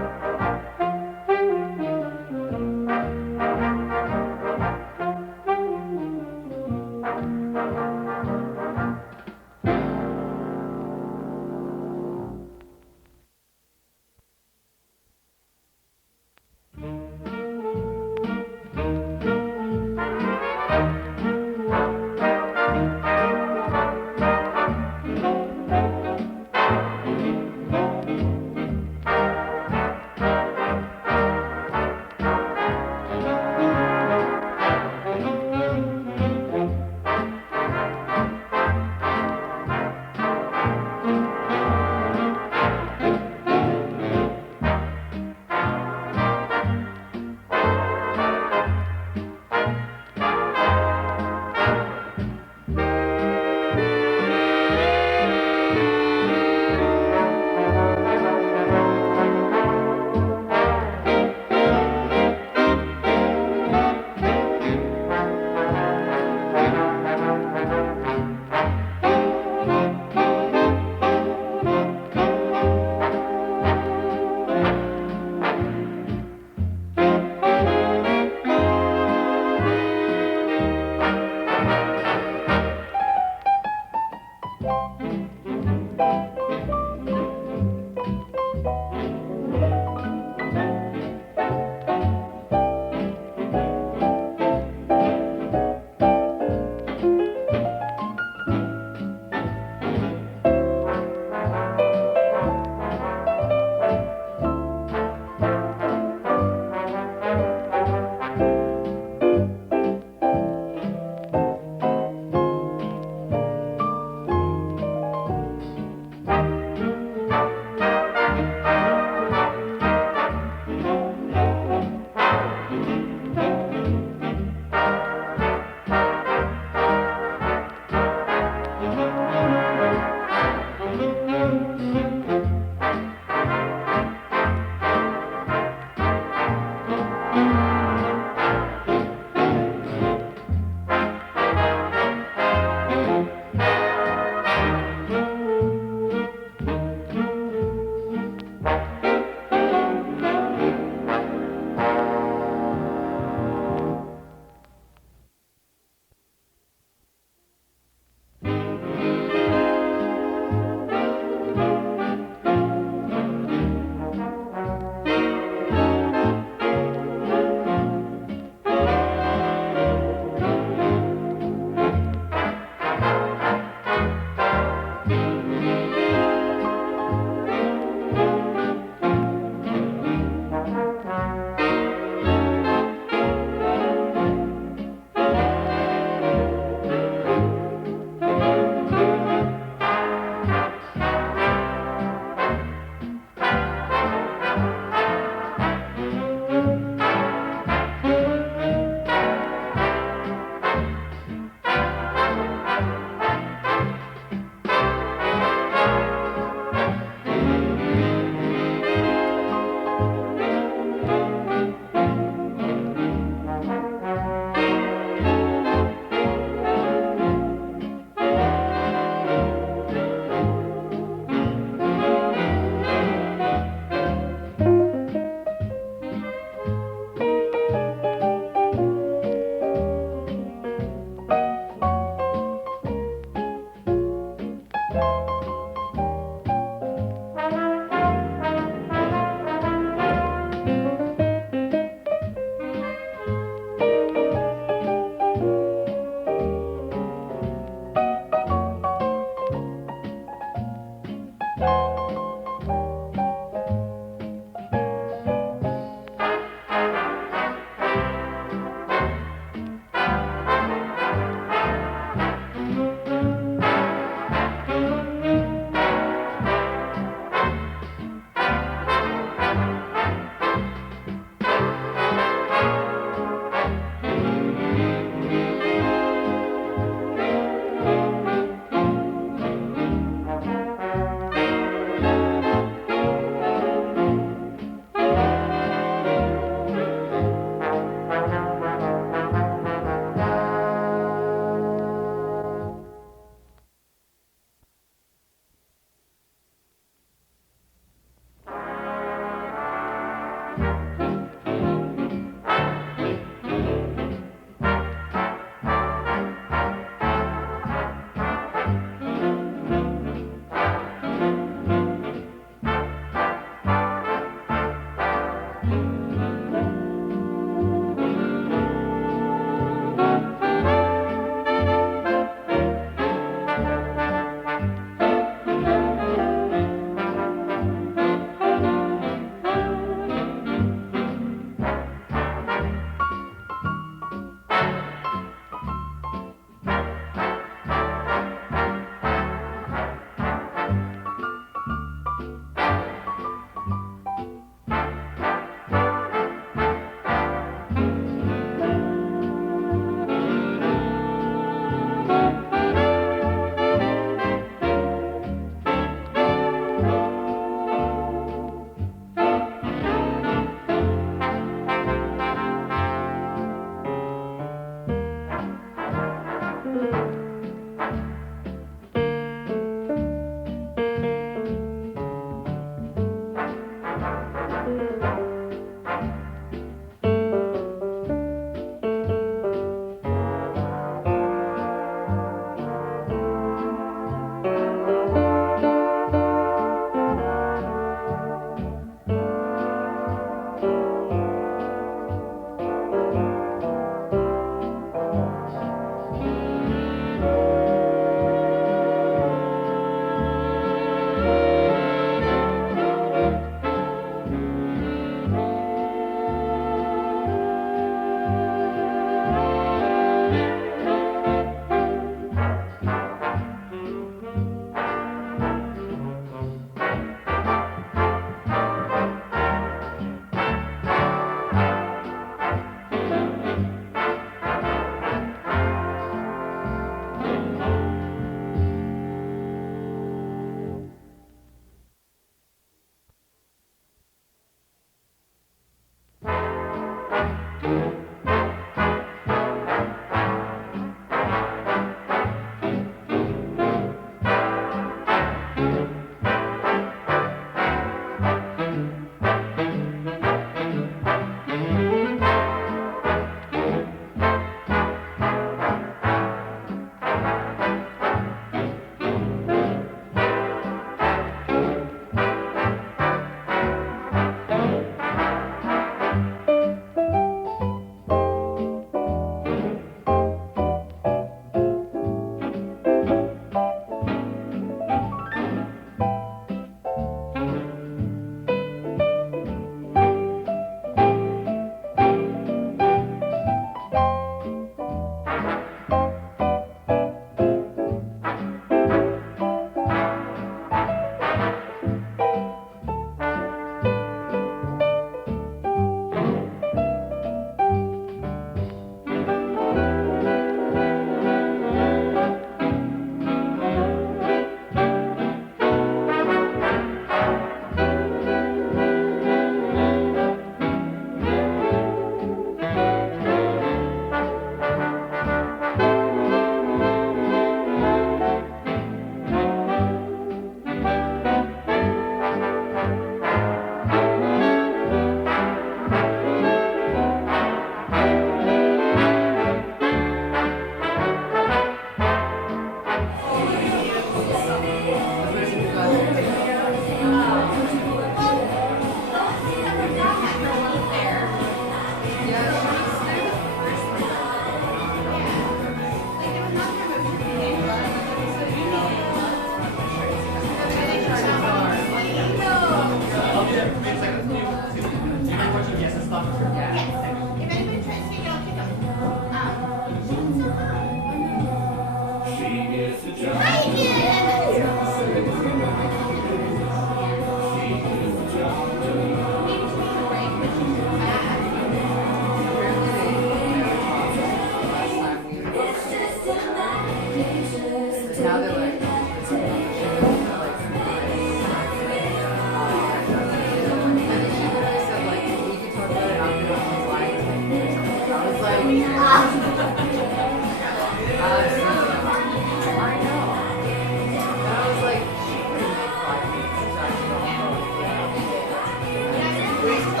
Welcome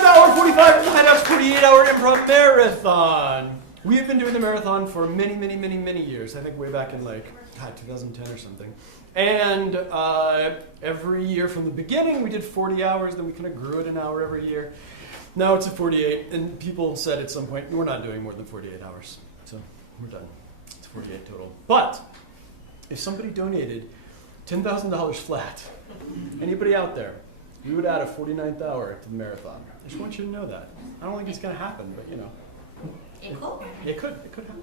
to Hour 45 of the Hideout's 48-hour improv marathon. We have been doing the marathon for many, many, many, many years. I think way back in 2010 or something. And every year from the beginning, we did 40 hours. Then we kind of grew it an hour every year. Now it's at 48. And people said at some point, we're not doing more than 48 hours. So we're done. It's 48 total. But if somebody donated $10,000 flat, anybody out there, we would add a 49th hour to the marathon. I just want you to know that. I don't think it's going to happen, but you know. It could. It could happen.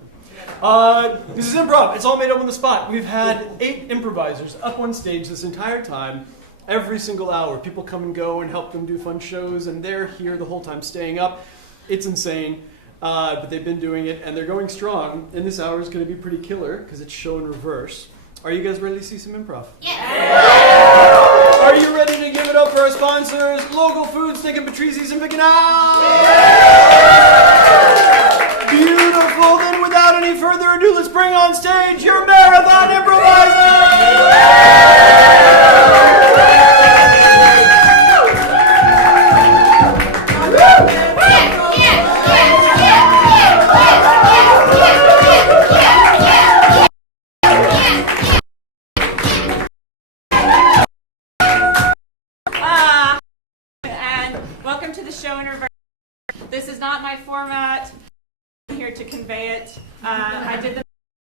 This is improv. It's all made up on the spot. We've had 8 improvisers up on stage this entire time, every single hour. People come and go and help them do fun shows, and they're here the whole time staying up. It's insane, but they've been doing it, and they're going strong. And this hour is going to be pretty killer because it's show in reverse. Are you guys ready to see some improv? Yeah. Are you ready to give it up for our sponsors, Local Foods, Nick and Patrice's and Vic and Al? Beautiful. Then without any further ado, let's bring on stage your marathon And welcome to the show in reverse. This is not my format. I'm here to convey it. I did the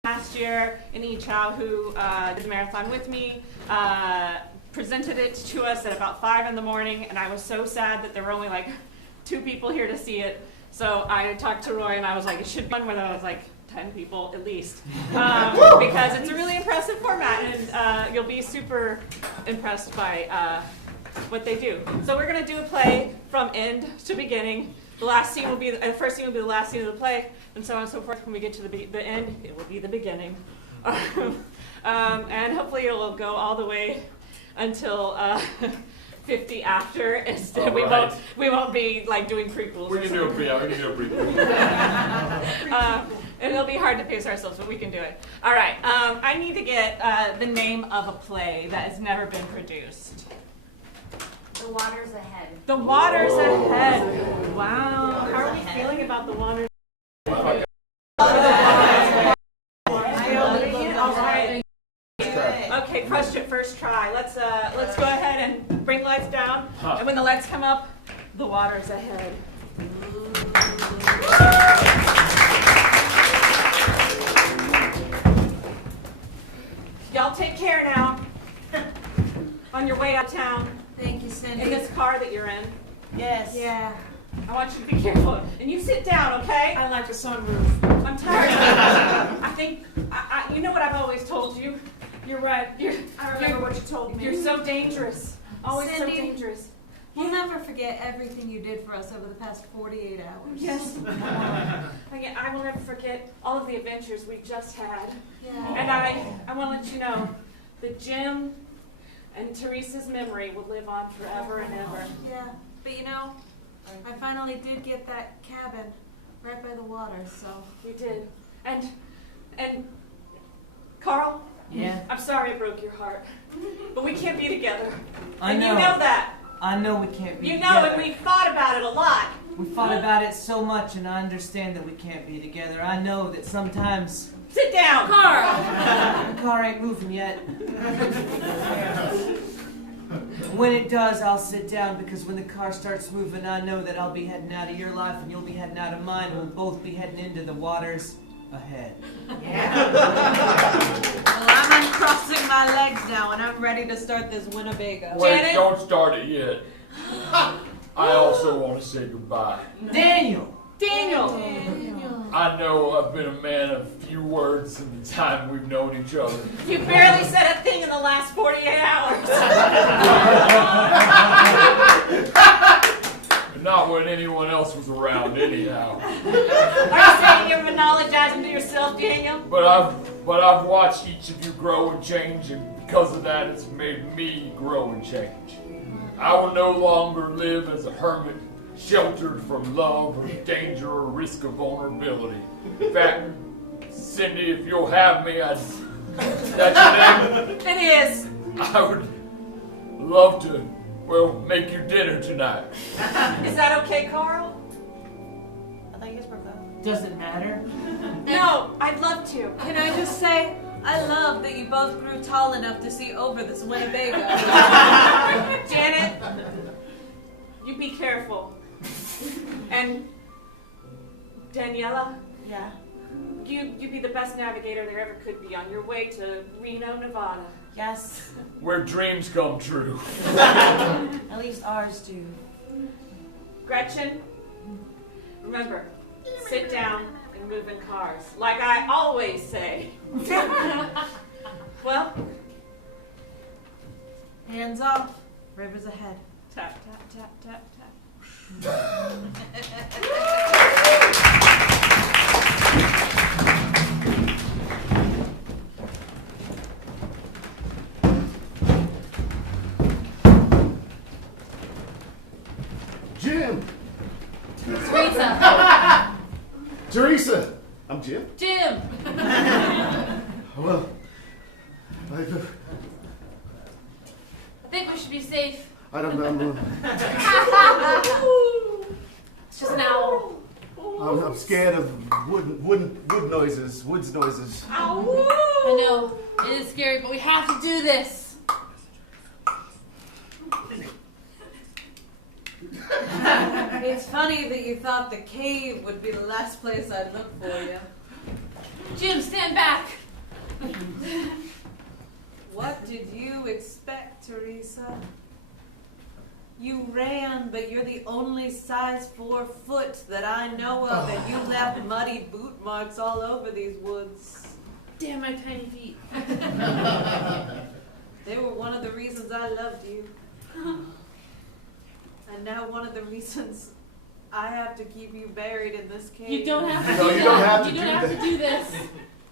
last year in Ichao, who did the marathon with me, presented it to us at about 5 in the morning, and I was so sad that there were only 2 people here to see it. So I talked to Roy, and I was like, it should be one where there was 10 people at least, because it's a really impressive format, and you'll be super impressed by what they do. So we're going to do a play from end to beginning. The last scene will be the first scene will be the last scene of the play, and so on and so forth. When we get to the end, it will be the beginning, and hopefully it will go all the way until 50 after. Instead, we won't be doing prequels. We can do a prequel. And it'll be hard to pace ourselves, but we can do it. All right. I need to get the name of a play that has never been produced. The Water's Ahead. The Water's Ahead. Wow. How are we feeling about The Water's Ahead? All right. Okay, crushed it first try. Let's go ahead and bring lights down. And when the lights come up, The Water's Ahead. Y'all take care now. On your way out of town. Thank you, Cindy. In this car that you're in. Yes. Yeah. I want you to be careful. And you sit down, okay? I like the sunroof. I'm tired. I think, you know what I've always told you? You're right. I remember what you told me. You're so dangerous. Always Cindy, so dangerous. We'll never forget everything you did for us over the past 48 hours. Yes. I will never forget all of the adventures we just had. Yeah. And I want to let you know that Jim and Teresa's memory will live on forever and ever. Yeah. But I finally did get that cabin right by the water, so. You did. And Carl? Yeah? I'm sorry I broke your heart. But we can't be together. I and know. you know that. I know we can't be You together. know, and we thought about it a lot. We thought about it so much, and I understand that we can't be together. I know that sometimes... Sit down! Carl! The car ain't moving yet. When it does, I'll sit down, because when the car starts moving, I know that I'll be heading out of your life, and you'll be heading out of mine, and we'll both be heading into the waters ahead. Yeah. Well, I'm uncrossing my legs now, and I'm ready to start this Winnebago. Wait, don't start it yet. I also want to say goodbye. Daniel! I know I've been a man of few words in the time we've known each other. You barely said a thing in the last 48 hours. Not when anyone else was around, anyhow. Are you saying you're monologizing to yourself, Daniel? But I've watched each of you grow and change, and because of that, it's made me grow and change. I will no longer live as a hermit, sheltered from love or danger or risk of vulnerability. In fact, Cindy, if you'll have me, that's your name? It is. I would love to, well, make you dinner tonight. Is that okay, Carl? I think it's proposed. Does it matter? No, I'd love to. Can I just say, I love that you both grew tall enough to see over this Winnebago. Janet, you be careful. And Daniela? Yeah? You be the best navigator there ever could be on your way to Reno, Nevada. Yes. Where dreams come true. At least ours do. Gretchen, remember, sit down and move in cars, like I always say. Well, hands off. Rivers ahead. Tap, tap, tap, tap, tap. Jim! Teresa! Teresa! I'm Jim. Jim! Well, I think we should be safe. I don't know. It's just an owl. I'm scared of wood noises, woods noises. I know, it is scary, but we have to do this. It's funny that you thought the cave would be the last place I'd look for you. Jim, stand back. What did you expect, Teresa? You ran, but you're the only size 4 foot that I know of, and you left muddy boot marks all over these woods. Damn my tiny feet. They were one of the reasons I loved you. And now one of the reasons I have to keep you buried in this cave. You don't have to No, do you that. don't have to you do don't have that. to do this.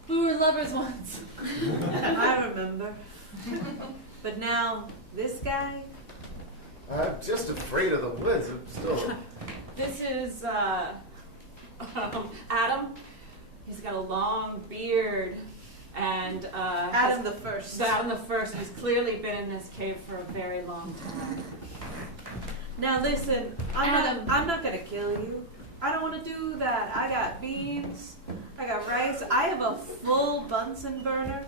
We were lovers once. I remember. But now, this guy? I'm just afraid of the woods. I'm still. This is Adam. He's got a long beard, and Adam the First. Adam the First. He's clearly been in this cave for a very long time. Now listen, I'm not gonna kill you. I don't want to do that. I got beans. I got rice. I have a full Bunsen burner.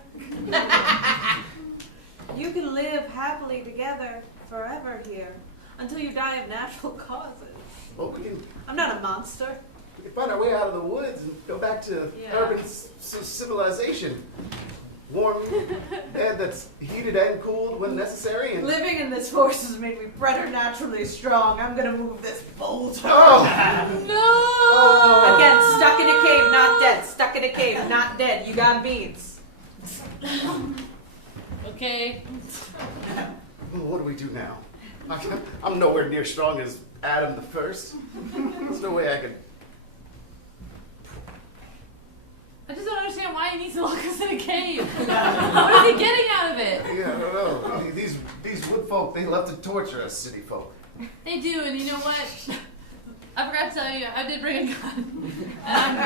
You can live happily together forever here until you die of natural causes. Well, we can I'm not a monster. find our way out of the woods and go back to Yeah. urban civilization. Warm bed that's heated and cooled when necessary. And Living in this forest has made me preternaturally strong. I'm gonna move this boulder. Oh. No! Again, stuck in a cave, not dead. Stuck in a cave, not dead. You got beans. Okay. Well, what do we do now? I'm nowhere near strong as Adam the First. There's no way I could. I just don't understand why he needs to lock us in a cave. What is he getting out of it? Yeah, I don't know. These wood folk, they love to torture us city folk. They do, and you know what? I forgot to tell you, I did bring a gun. And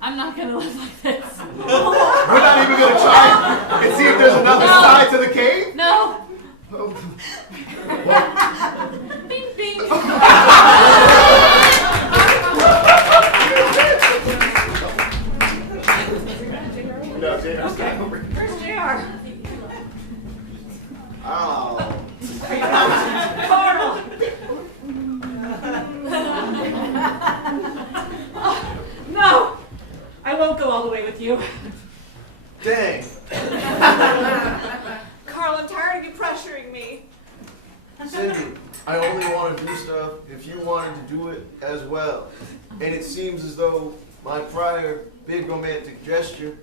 I'm not gonna live like this. We're not even gonna try and see if there's another No. side to the cave? No. Oh. Bing, bing. No, JR. Okay, where's JR? Oh. Carl! No! I won't go all the way with you. Dang. Carl, I'm tired of you pressuring me. Cindy, I only want to do stuff if you wanted to do it as well. And it seems as though my prior big romantic gesture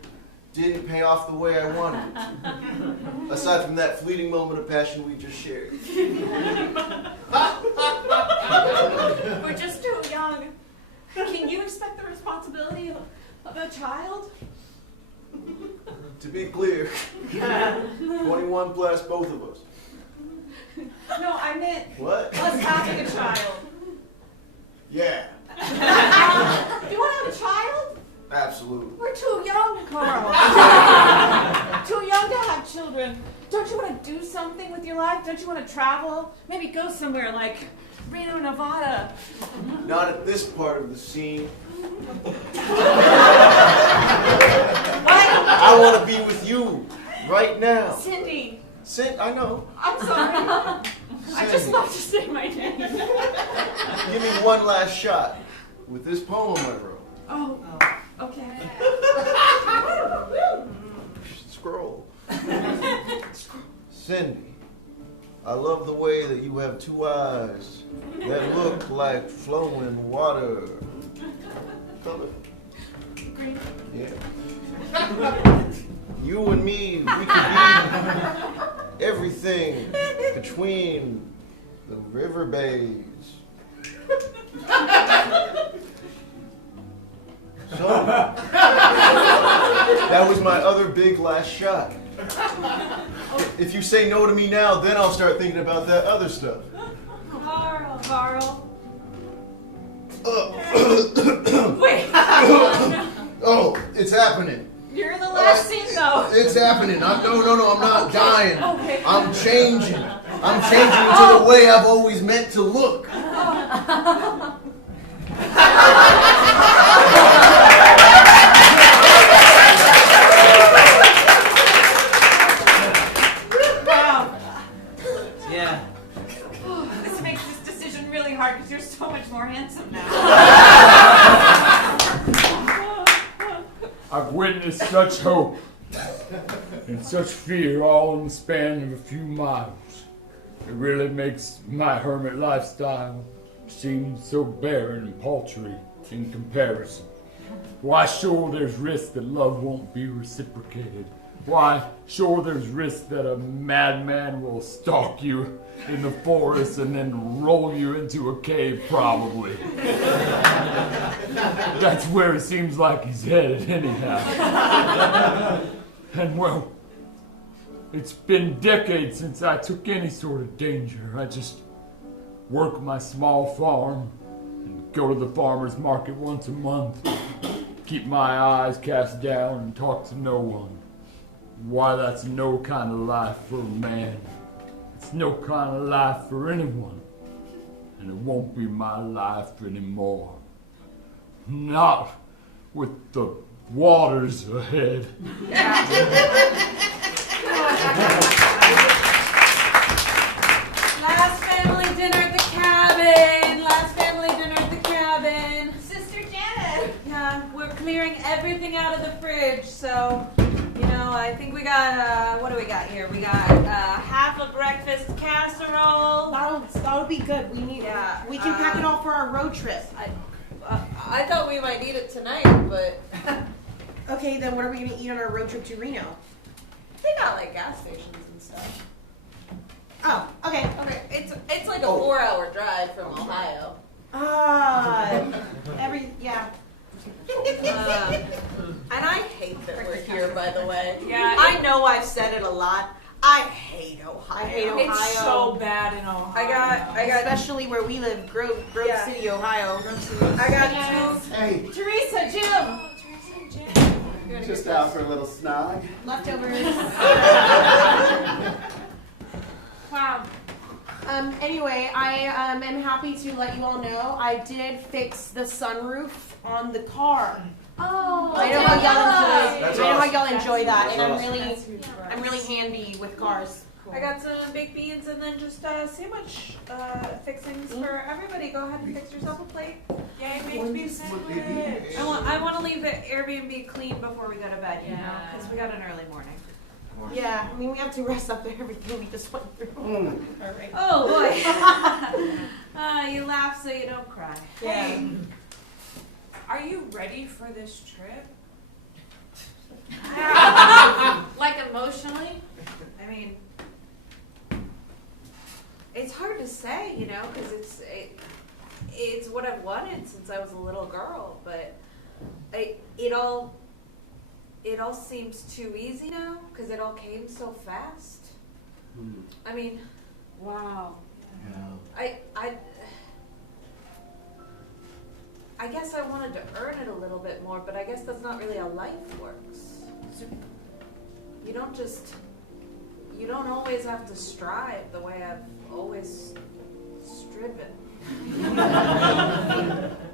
didn't pay off the way I wanted it to. Aside from that fleeting moment of passion we just shared. We're just too young. Can you respect the responsibility of a child? To be clear, 21 plus both of us. No, I meant What? us having a child. Yeah, You want to have a child? absolutely. We're too young, Carl. Too young to have children. Don't you want to do something with your life? Don't you want to travel? Maybe go somewhere like Reno, Nevada. Not at this part of the scene. I want to be with you right now. Cindy. I know. I'm sorry. I just love to say my name. Give me one last shot with this poem I wrote. Oh, okay. Scroll. Cindy, I love the way that you have two eyes that look like flowing water. Color. Green. Yeah. You and me, we could be everything between the river bays. So, that was my other big last shot. If you say no to me now, then I'll start thinking about that other stuff. Carl. Wait. Oh, it's happening. You're in the last scene, though. It's happening. No, I'm not Okay. dying. Okay. I'm changing. I'm changing into the way I've always meant to look. Wow. Yeah. This makes this decision really hard because you're so much more handsome now. I've witnessed such hope and such fear all in the span of a few miles. It really makes my hermit lifestyle seem so barren and paltry in comparison. Why, sure, there's risk that love won't be reciprocated. Why, sure, there's risk that a madman will stalk you in the forest and then roll you into a cave, probably. That's where it seems like he's headed, anyhow. And well, it's been decades since I took any sort of danger. I just work my small farm and go to the farmer's market once a month, keep my eyes cast down and talk to no one. Why, that's no kind of life for a man. It's no kind of life for anyone. And it won't be my life anymore. Not with the waters ahead. Last family dinner at the cabin. Last family dinner at the cabin. Sister Janet. Yeah, we're clearing everything out of the fridge, so, you know, I think we got, what do we got here? We got half a breakfast casserole. That'll be good. We need. Yeah, We can pack it all for our road trip. I thought we might need it tonight, but Okay, then what are we gonna eat on our road trip to Reno? they got like gas stations and stuff. Oh, okay. Okay, it's like a 4-hour drive from Ohio. Yeah. And I hate that we're here, by the way. Yeah, I know I've said it a lot. I hate Ohio. I hate Ohio. It's so bad in Ohio. I got Especially where we live, Grove Yeah. City, Ohio. I got two. Hey, Teresa, Jim. just out for a little snog. Leftovers. Wow. Anyway, I am happy to let you all know I did fix the sunroof on the car. Oh, I know how y'all enjoy that, and That's I'm really handy with cars. I got some baked beans and then just sandwich fixings for everybody. Go ahead and fix yourself a plate. Yay, baked bean sandwich. I want to leave the Airbnb clean before we go to bed, you know, because we got an early morning. Yeah, I mean we have to rest up everything we just went through. All right. Oh boy. You laugh so you don't cry. Hey, are you ready for this trip? Like emotionally? I mean, it's hard to say, you know, because it's what I've wanted since I was a little girl, but it all seems too easy now because it all came so fast. I mean, wow. I guess I wanted to earn it a little bit more, but I guess that's not really how life works. You don't always have to strive the way I've always striven.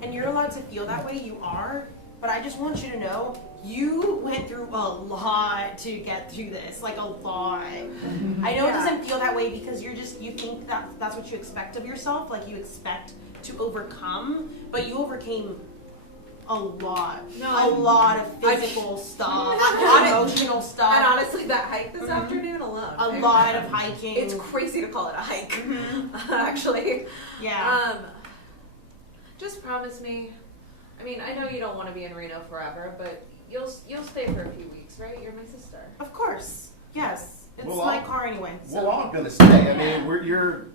And you're allowed to feel that way, you are, but I just want you to know, you went through a lot to get through this, like a lot. I know it doesn't feel that way because you think that's what you expect of yourself, like you expect to overcome, but you overcame a lot. A lot of physical stuff, emotional stuff. And honestly, that hike this afternoon alone. A lot of hiking. It's crazy to call it a hike, actually. Yeah. Just promise me. I mean, I know you don't want to be in Reno forever, but you'll stay for a few weeks, right? You're my sister. Of course. Yes. It's Well, my car anyway. So. Well, I'm gonna stay. I mean, you're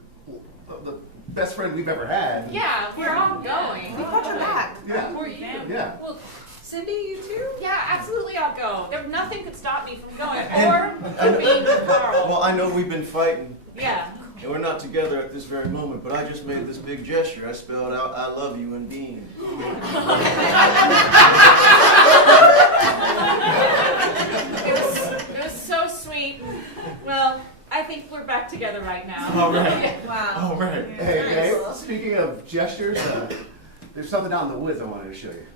the best friend we've ever had. Yeah, we're all going. We got your back. Yeah. For you. Yeah. Well, Cindy, you too? yeah, absolutely, I'll go. Nothing could stop me from going, or And- being with Carl. Well, I know we've been fighting, Yeah. and we're not together at this very moment, but I just made this big gesture. I spelled out "I love you" in Bean. It was so sweet. Well, I think we're back together right now. All right. Wow. All right. Hey, speaking of gestures, there's something out in the woods I wanted to show you.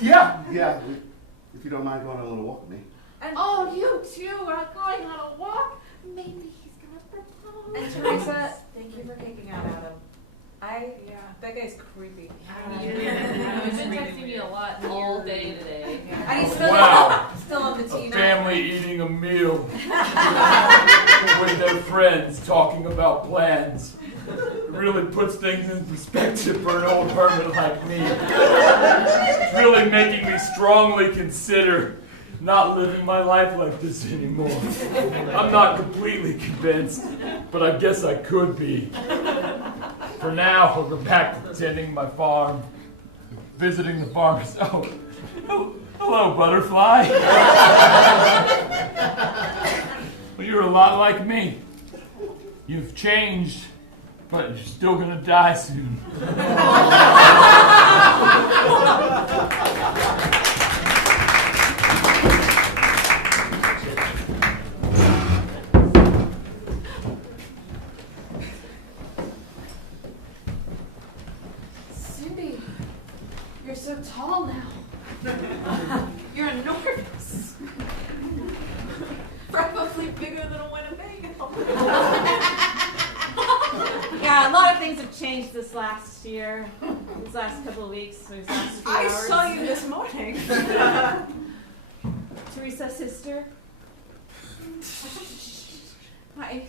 Yeah. If you don't mind going on a little walk with me. Oh, you too are going on a walk. Maybe he's gonna propose. And Teresa, thank you for kicking out Adam. That guy's creepy. You've been texting me a lot all day today. And he's still, Wow. still on the A T9. family eating a meal with their friends, talking about plans. Really puts things in perspective for an old hermit like me. It's really making me strongly consider not living my life like this anymore. I'm not completely convinced, but I guess I could be. For now, I'll go back to tending my farm, visiting the farmers. Oh, hello, butterfly. Well, you're a lot like me. You've changed, but you're still gonna die soon. Cindy, you're so tall now. You're enormous. Probably bigger than a Winnebago. Yeah, a lot of things have changed this last year, these last couple of weeks, these last few I hours. saw you this morning. Teresa's sister. Hi.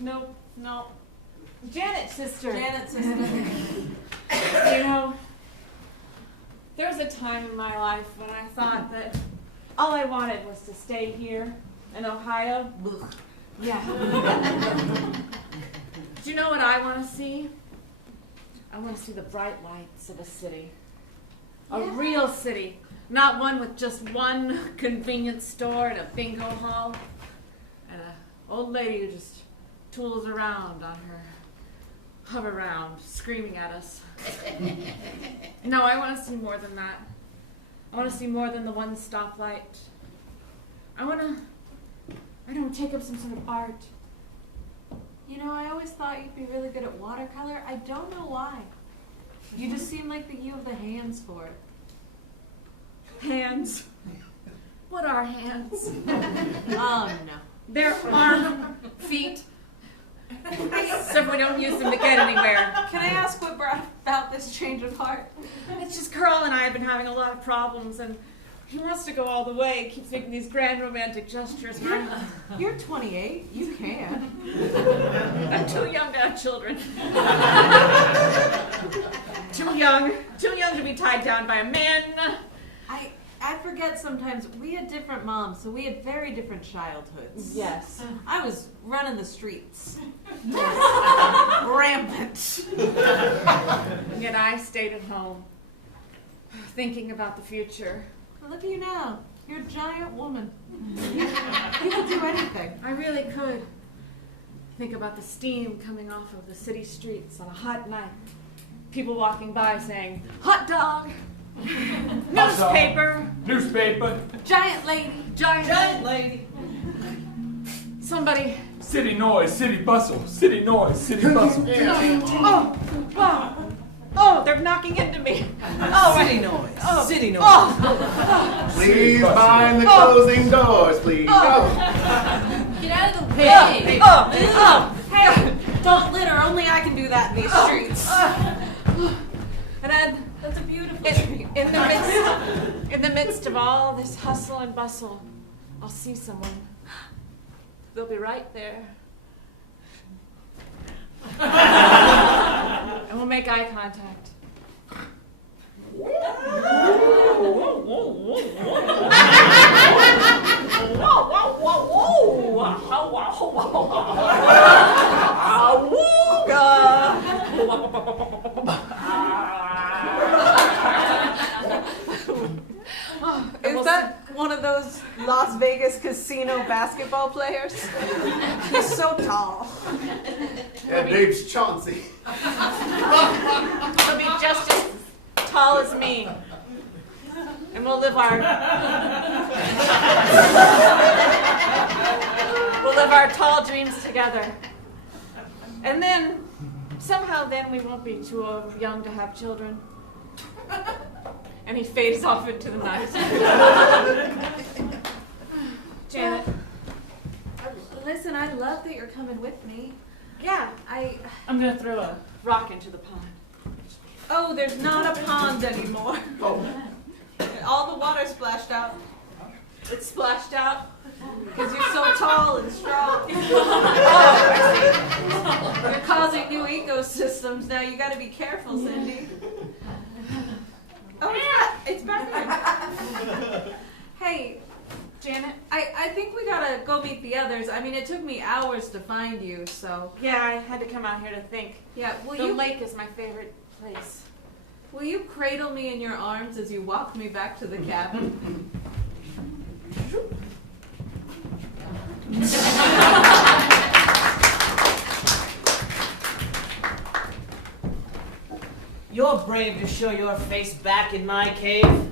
No. Janet's sister. Janet's sister. You know, there was a time in my life when I thought that all I wanted was to stay here in Ohio. Yeah. Do you know what I want to see? I want to see the bright lights of a city. A real city. Not one with just one convenience store and a bingo hall. And an old lady who just tools around on her hover round, screaming at us. No, I want to see more than that. I want to see more than the one stoplight. I want to take up some sort of art. You know, I always thought you'd be really good at watercolor. I don't know why. You just seem like you have the hands for it. Hands? What are hands? No. They're arm, feet. So we don't use them to get anywhere. Can I ask what brought about this change of heart? It's just Carl and I have been having a lot of problems, and he wants to go all the way. He keeps making these grand romantic gestures. You're 28. You can. I'm too young to have children. Too young to be tied down by a man. I forget sometimes we had different moms, so we had very different childhoods. Yes. I was running the streets. Rampant. And yet I stayed at home, thinking about the future. Look at you now. You're a giant woman. You could do anything. I really could. Think about the steam coming off of the city streets on a hot night. People walking by saying, "Hot dog!" Newspaper! Newspaper! Giant lady! Giant lady! Somebody. City noise, city bustle, city noise, city bustle. Oh, they're knocking into me. Oh, City noise. Oh. City noise. Please mind the closing doors, please. Get out of the way! Hey, Hey, don't litter. Only I can do that in these streets. And then That's a beautiful street. in the midst of all this hustle and bustle, I'll see someone. They'll be right there. And we'll make eye contact. Is that one of those Las Vegas casino basketball players? He's so tall. That name's Chauncey. He'll be just as tall as me. And we'll live our tall dreams together. And then somehow we won't be too young to have children. And he fades off into the night. Janet. Listen, I love that you're coming with me. Yeah. I'm gonna throw a rock into the pond. Oh, there's not a pond anymore. All the water splashed out. It splashed out? Because you're so tall and strong. You're causing new ecosystems now. You gotta be careful, Cindy. Oh, it's back there. Hey, Janet? I think we gotta go meet the others. I mean, it took me hours to find you, so. Yeah, I had to come out here to think. Yeah, The lake is my favorite place. Will you cradle me in your arms as you walk me back to the cabin? You're brave to show your face back in my cave.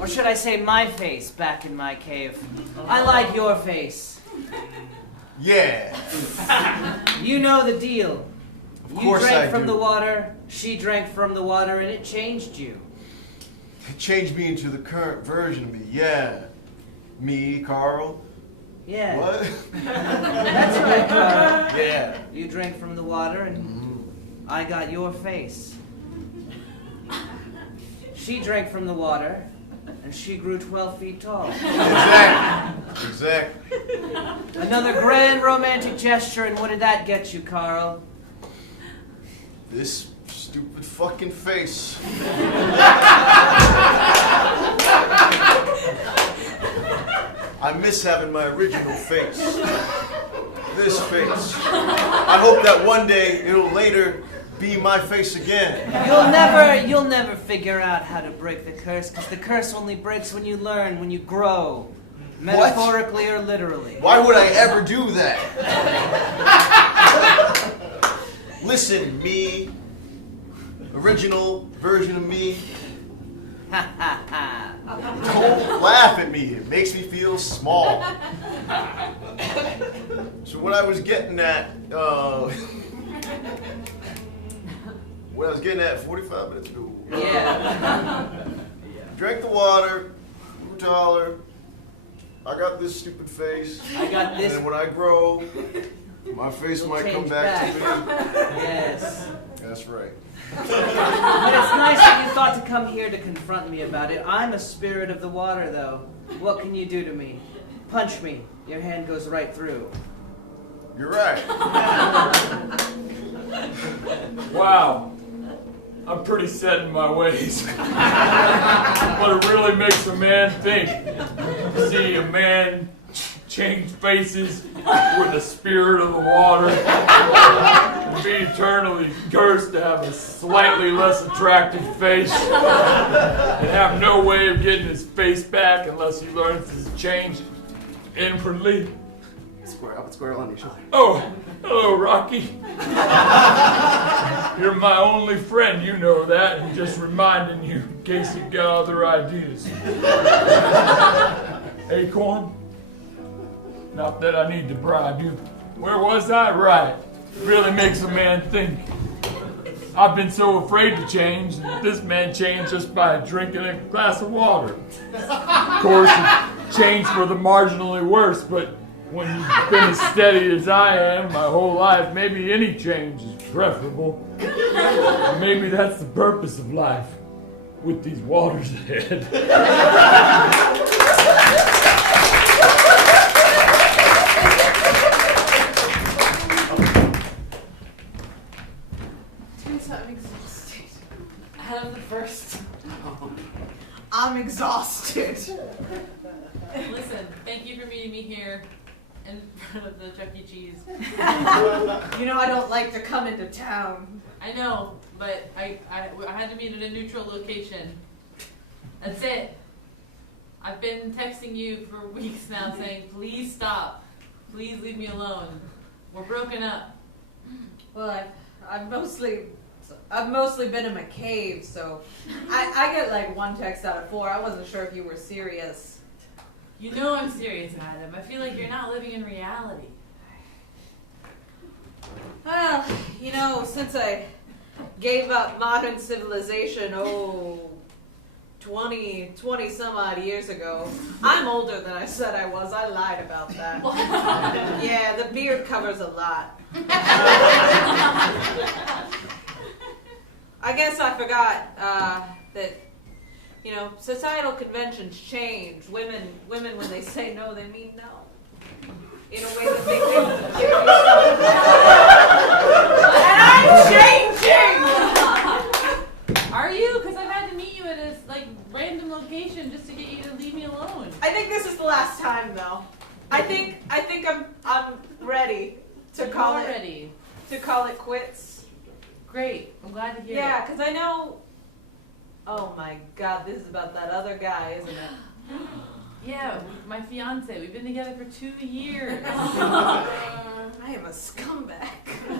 Or should I say my face back in my cave? I like your face. Yeah. You know the deal. Of course You drank I from do. the water, she drank from the water, and it changed you. It changed me into the current version of me, yeah. Me, Carl. Yeah. What? That's right, Carl. Yeah. You drank from the water, and I got your face. She drank from the water, and she grew 12 feet tall. Exactly. Another grand romantic gesture, and what did that get you, Carl? This stupid fucking face. I miss having my original face. This face. I hope that one day it'll later be my face again. You'll never figure out how to break the curse, because the curse only breaks when you learn, when you grow. Metaphorically or literally. Why would I ever do that? Listen, me. Original version of me. Don't laugh at me. It makes me feel small. So what I was getting at, 45 minutes ago. Yeah. Drank the water, grew taller. I got this stupid face. I got this. And when I grow, my face might come back to me. Yes. That's right. But it's nice that you thought to come here to confront me about it. I'm a spirit of the water, though. What can you do to me? Punch me. Your hand goes right through. You're right. Wow. I'm pretty set in my ways. But it really makes a man think. To see a man change faces with the spirit of the water. And be eternally cursed to have a slightly less attractive face. And have no way of getting his face back unless he learns to change inwardly. Square on your shoulder. Oh, hello, Rocky. You're my only friend, you know that. I'm just reminding you in case you've got other ideas. Acorn? Not that I need to bribe you. Where was I? Right. Really makes a man think. I've been so afraid to change that this man changed just by drinking a glass of water. Of course, it changed for the marginally worse, but when you've been as steady as I am my whole life, maybe any change is preferable. And maybe that's the purpose of life, with these waters ahead. I'm exhausted. Out of the first. I'm exhausted. Listen, thank you for meeting me here in front of the Chuck E. Cheese. You know I don't like to come into town. I know, but I had to meet at a neutral location. That's it. I've been texting you for weeks now saying, please stop. Please leave me alone. We're broken up. Well, I've mostly been in my cave, so I get like 1 text out of 4. I wasn't sure if you were serious. You know I'm serious, Adam. I feel like you're not living in reality. Well, you know, since I gave up modern civilization, 20 some odd years ago, I'm older than I said I was. I lied about that. Yeah, the beard covers a lot. I guess I forgot that, you know, societal conventions change. Women, when they say no, they mean no. In a way that they think give you something. And I'm changing! Are you? Because I've had to meet you at a random location just to get you to leave me alone. I think this is the last time, though. I think I'm ready to call it. Ready to call it quits. Great. I'm glad to hear. Yeah, because I know. Oh my God, this is about that other guy, isn't it? Yeah, my fiance. We've been together for 2 years. I am a scumbag. You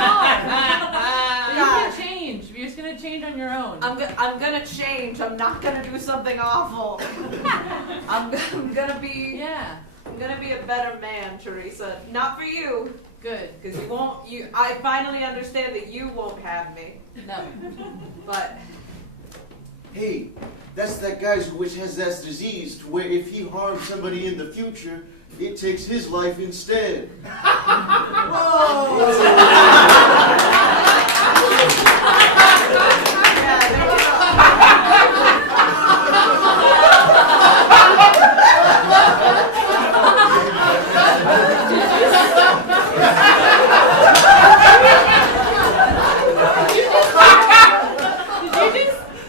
are. You can change. You're just gonna change on your own. I'm gonna change. I'm not gonna do something awful. I'm gonna be. Yeah. I'm gonna be a better man, Teresa. Not for you. Good. Because you won't. I finally understand that you won't have me. No. But. Hey, that's that guy which has that disease to where if he harms somebody in the future, it takes his life instead.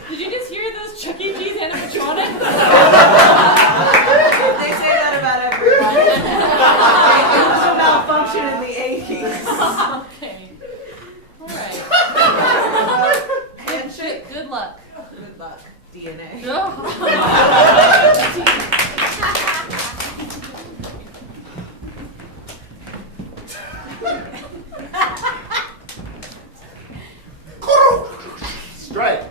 Did you just hear those Chuck E. Cheese animatronics? They say that about everybody. It was a malfunction in the 80s. Okay. Alright. Handshake. Good luck. Good luck, DNA. Strike.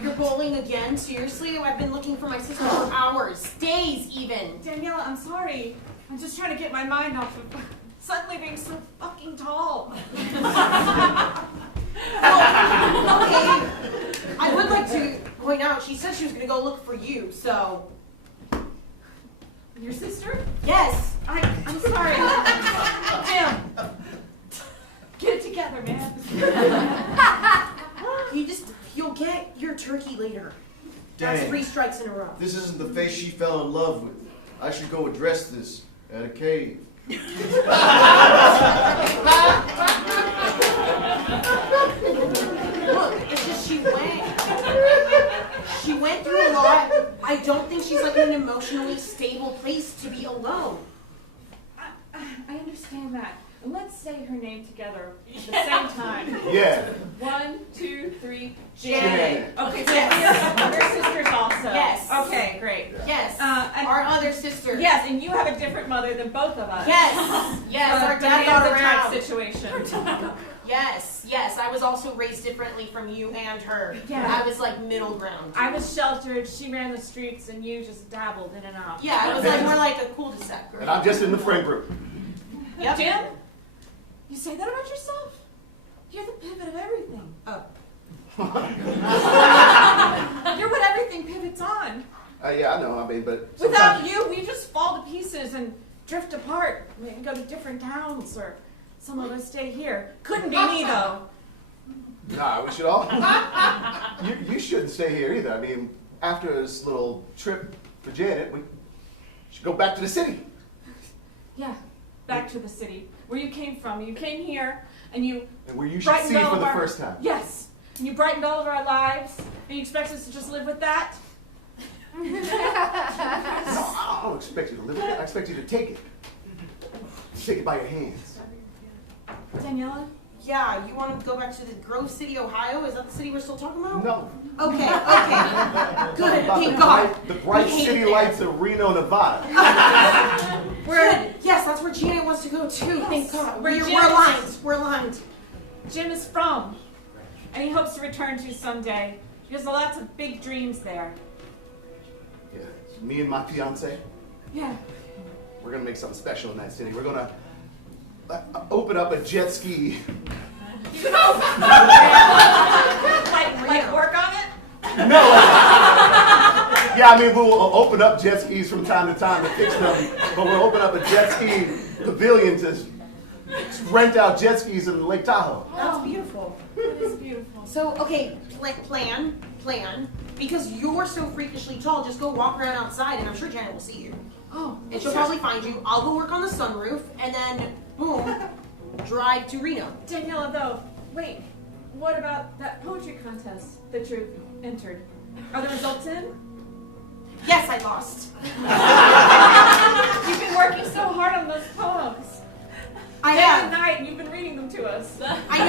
You're bowling again? Seriously? I've been looking for my sister for hours, days even. Daniela, I'm sorry. I'm just trying to get my mind off of suddenly being so fucking tall. Okay. I would like to point out, she said she was going to go look for you, so. Your sister? Yes. I'm sorry. Damn. Get it together, man. You'll get your turkey later. Dang. That's 3 strikes in a row. This isn't the face she fell in love with. I should go address this at a cave. Look, it's just went through a lot. I don't think she's like in an emotionally stable place to be alone. I understand that. And let's say her name together at the same time. Yeah. 1, 2, 3, Janet. Okay, so Yes. your sisters also. Yes. Okay, great. Yes. And Our other sister. Yes, and you have a different mother than both of us. Yes. Yes. So Our dad got Bonanza type around. situation. Yes. Yes. I was also raised differently from you and her. Yeah. I was like middle ground. I was sheltered, she ran the streets, and you just dabbled in and out. Yeah, I was like more like a cul-de-sac girl. And I'm just in the friend group. Yep. Jim? You say that about yourself? You're the pivot of everything. Oh. You're what everything pivots on. Yeah, I know. I mean, but Without sometimes- you, we just fall to pieces and drift apart. We can go to different towns, or some of us stay here. Couldn't be me, though. Nah, we should all. You shouldn't stay here either. I mean, after this little trip for Janet, we should go back to the city. Yeah, back to the city, where you came from. You came here, and you And where you should brightened see all for of the our- first time. Yes, and you brightened all of our lives, and you expect us to just live with that? No, I don't expect you to live with it. I expect you to take it. Take it by your hands. Daniela? Yeah, you want to go back to the Grove City, Ohio? Is that the city we're still talking about? No. Okay, okay. Good, About thank the God. bright, the bright We hate city it there. lights of Reno, Nevada. Good. Yes, that's where Gina wants to go too. Thank God. Where We're Jim aligned. is- We're aligned. Jim is from, and he hopes to return to someday. He has lots of big dreams there. Yeah, me and my fiance, Yeah. we're gonna make something special in that city. We're gonna open up a jet ski. like work on it? Yeah, I mean, we'll open up jet skis from time to time to fix them, but we'll open up a jet ski pavilion to rent out jet skis in Lake Tahoe. That's beautiful. That is beautiful. So, okay, plan. Because you're so freakishly tall, just go walk around outside and I'm sure Janet will see you. Oh. And she'll probably find you. I'll go work on the sunroof and then, boom, drive to Reno. Daniela, though, wait. What about that poetry contest that you entered? Are the results in? Yes, I lost. You've been working so hard on those poems. I Day have. and night, and you've been reading them to us. I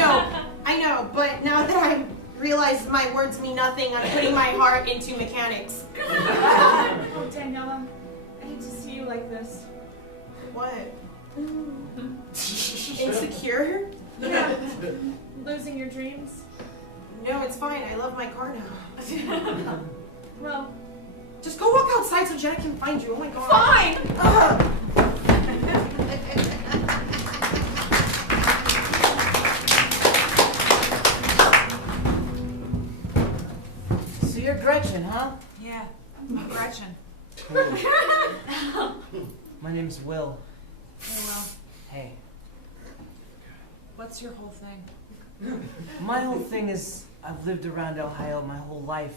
know, but now that I realize my words mean nothing, I'm putting my heart into mechanics. Oh, Daniela, I hate to see you like this. What? Insecure? Yeah. Losing your dreams? No, it's fine. I love my car now. Well, just go walk outside so Janet can find you. Oh my god. Fine! So you're Gretchen, huh? Yeah, I'm Gretchen. My name's Will. Hey, Will. Hey. What's your whole thing? My whole thing is I've lived around Ohio my whole life.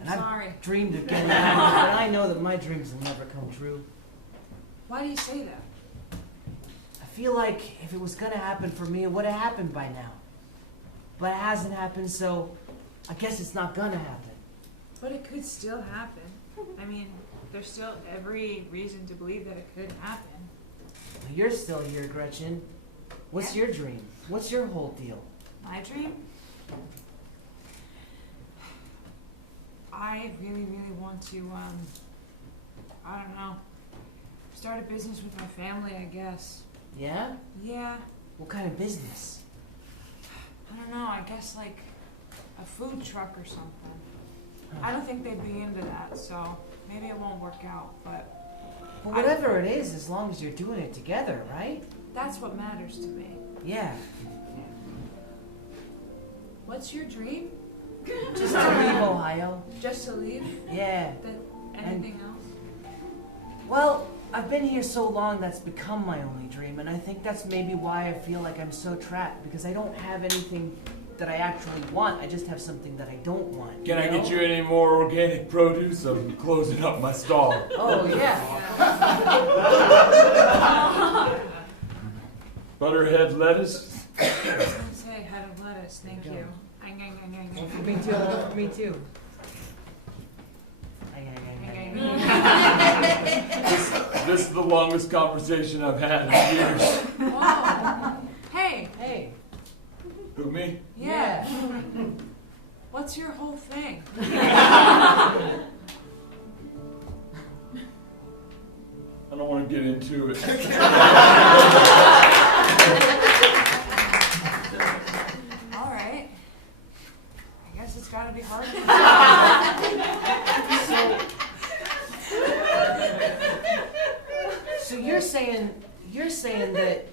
And Sorry. I've dreamed of getting out here, but I know that my dreams will never come true. Why do you say that? I feel like if it was gonna happen for me, it would have happened by now. But it hasn't happened, so I guess it's not gonna happen. But it could still happen. I mean, there's still every reason to believe that it could happen. Well, you're still here, Gretchen. What's your dream? What's your whole deal? My dream? I really, really want to, I don't know, start a business with my family, I guess. Yeah? Yeah. What kind of business? I don't know, I guess like a food truck or something. I don't think they'd be into that, so maybe it won't work out, but... Well, whatever it is, as long as you're doing it together, right? That's what matters to me. Yeah. What's your dream? Just to leave Ohio. Just to leave? Yeah. Anything else? Well, I've been here so long that's become my only dream, and I think that's maybe why I feel like I'm so trapped, because I don't have anything that I actually want. I just have something that I don't want. Can I get you any more organic produce? I'm closing up my stall. Oh, yeah. Butterhead lettuce? I was gonna say head of lettuce, thank you. Me too. Me too. This is the longest conversation I've had in years. Whoa. Hey. Hey. Who, me? Yeah. What's your whole thing? I don't want to get into it. All right. I guess it's gotta be hard. So you're saying that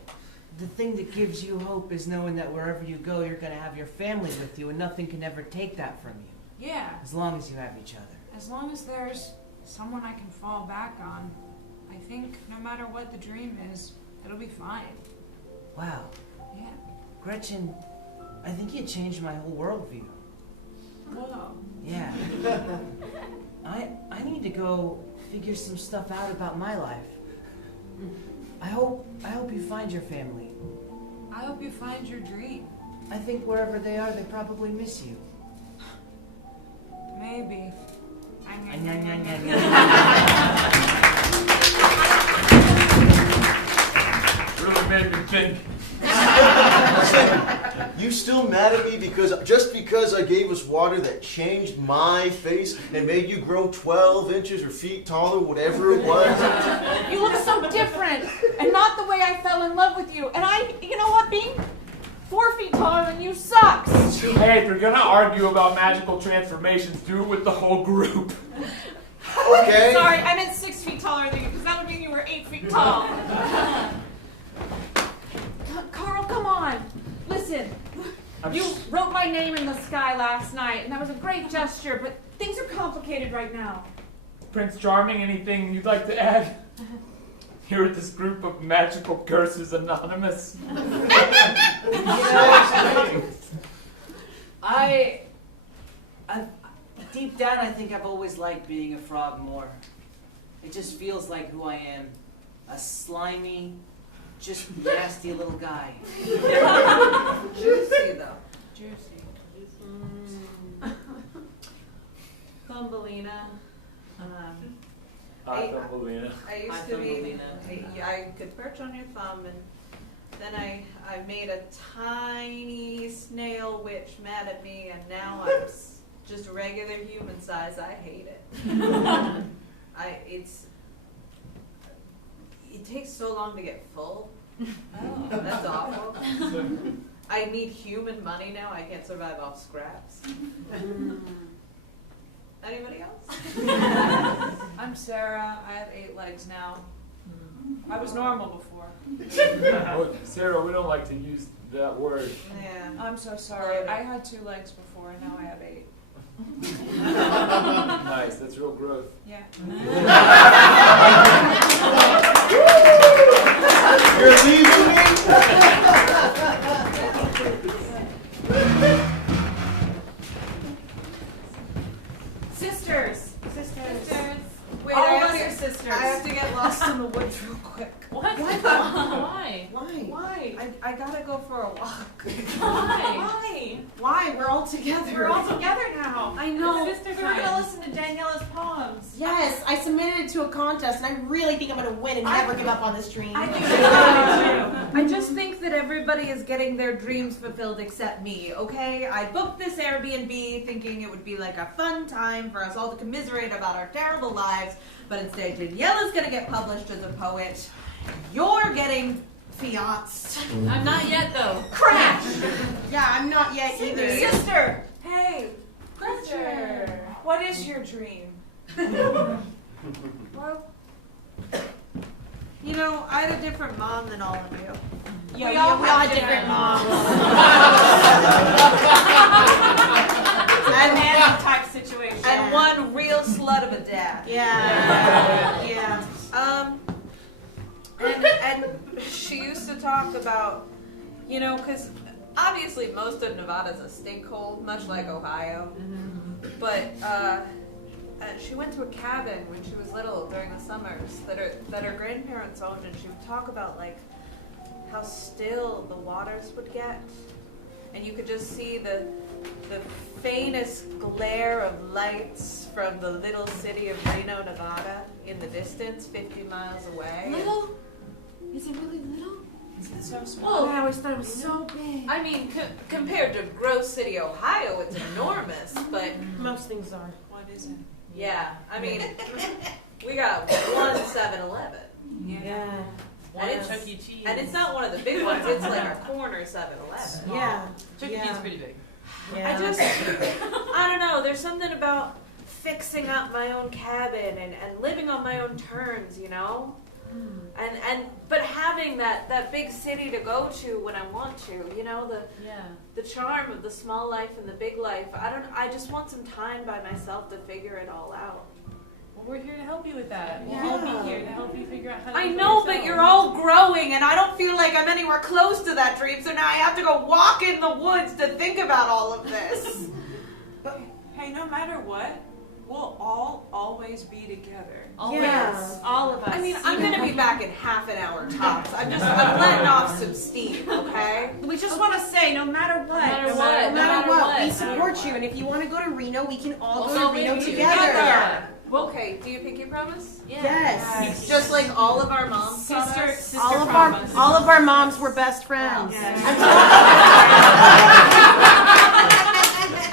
the thing that gives you hope is knowing that wherever you go, you're gonna have your family with you, and nothing can ever take that from you. Yeah. As long as you have each other. As long as there's someone I can fall back on, I think no matter what the dream is, it'll be fine. Wow. Yeah. Gretchen, I think you changed my whole worldview. Whoa. Yeah. I need to go figure some stuff out about my life. I hope you find your family. I hope you find your dream. I think wherever they are, they probably miss you. Maybe. Really made me think. You still mad at me because I gave us water that changed my face and made you grow 12 inches or feet taller, whatever it was? You look so different, and not the way I fell in love with you. And you know what, being 4 feet taller than you sucks. Hey, if you're gonna argue about magical transformations, do it with the whole group. Okay. Sorry, I meant 6 feet taller than you, because that would mean you were 8 feet tall. Carl, come on. Listen, you wrote my name in the sky last night, and that was a great gesture, but things are complicated right now. Prince Charming, anything you'd like to add? Here at this group of Magical Curses Anonymous. I deep down, I think I've always liked being a frog more. It just feels like who I am. A slimy, just nasty little guy. Juicy, though. Juicy. Thumbelina. Hi, Thumbelina. I used to be. I could perch on your thumb, and then I made a tiny snail witch mad at me, and now I'm just a regular human size. I hate it. It takes so long to get full. Oh, that's awful. I need human money now. I can't survive off scraps. Anybody else? I'm Sarah. I have 8 legs now. I was normal before. Oh, Sarah, we don't like to use that word. Yeah. I'm so sorry. I had 2 legs before, and now I have 8. Nice, that's real growth. Yeah. You're leaving me? Sisters. Wait, All I of have us to- are sisters. I have to get lost in the woods real quick. What? Why? Why? I gotta go for a walk. Why? Why? We're all together. We're all together now. I know. It's sister time. We're gonna listen to Daniela's poems. Yes, I submitted it to a contest, and I really think I'm gonna win and never give up on this dream. I just think that everybody is getting their dreams fulfilled except me, okay? I booked this Airbnb thinking it would be like a fun time for us all to commiserate about our terrible lives, but instead Daniela's gonna get published as a poet. You're getting fianced. I'm not yet, though. Crash! Yeah, I'm not yet either. Sister! Hey! Sister! What is your dream? Well, you know, I had a different mom than all of you. Yeah, we all had different moms. And nanny type situation. And one real slut of a dad. Yeah. And she used to talk about, you know, because obviously most of Nevada's a stinkhole, much like Ohio. But she went to a cabin when she was little during the summers that her grandparents owned, and she would talk about like how still the waters would get, and you could just see the faintest glare of lights from the little city of Reno, Nevada, in the distance, 50 miles away. Little? Is it really little? Is it so small? I always thought it was so big. I mean, compared to Grove City, Ohio, it's enormous, but most things are. What is it? yeah, I mean, we got one 7-Eleven. Yeah. One And it's, Chuck E. Cheese. and it's not one of the big ones, it's like a corner 7-Eleven. Yeah. Chuck E. Cheese is pretty big. Yeah. I don't know, there's something about fixing up my own cabin and living on my own terms, you know? But having that big city to go to when I want to, you know, the charm of the small life and the big life. I just want some time by myself to figure it all out. Well, we're here to help you with that. We'll all be here to help you figure out how to I do it know, yourself. but you're all growing, and I don't feel like I'm anywhere close to that dream, so now I have to go walk in the woods to think about all of this. But hey, no matter what, we'll all always be together. Always. Yeah. All of us. I mean, I'm gonna be back in half an hour tops. I'm letting off some steam, okay? We just want to say, no matter what. matter No matter what, we support you, and if you want to go to Reno, we can all go to Reno together. Okay, do you pinky promise? Yes. Just like all of our moms taught us? All of our moms were best friends.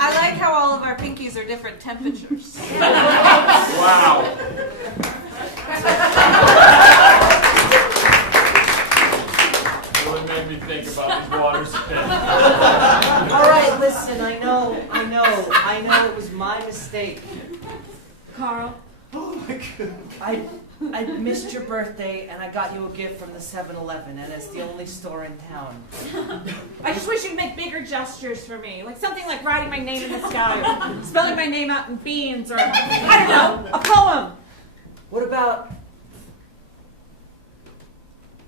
I like how all of our pinkies are different temperatures. Wow. Really made me think about these waters. All right, listen, I know it was my mistake. Carl, Oh my god. I missed your birthday and I got you a gift from the 7-Eleven, and it's the only store in town. I just wish you'd make bigger gestures for me. Like something like writing my name in the sky, or spelling my name out in beans, or, I don't know, a poem. What about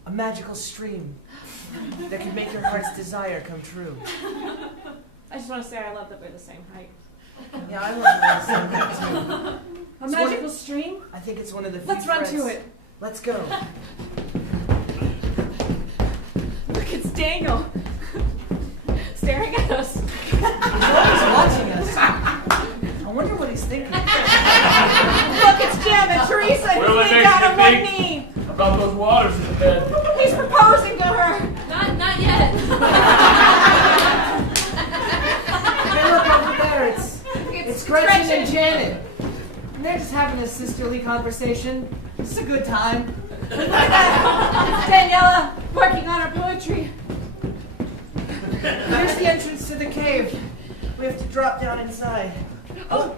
a magical stream that can make your heart's desire come true? I just want to say I love that we're the same height. Yeah, I love that too. A magical stream? I think it's one of the few Let's run to threads. it. Let's go. Look, it's Daniel. Staring at us. He's always watching us. I wonder what he's thinking. Look, it's Jim and Teresa, and Well, it he's makes down me on one think- knee. About those waters in the bed. He's proposing to her. Not yet. Hey, look over there. It's Gretchen and Janet. And they're just having a sisterly conversation. It's a good time. Look at that. Daniela working on her poetry. Here's the entrance to the cave. We have to drop down inside. Oh.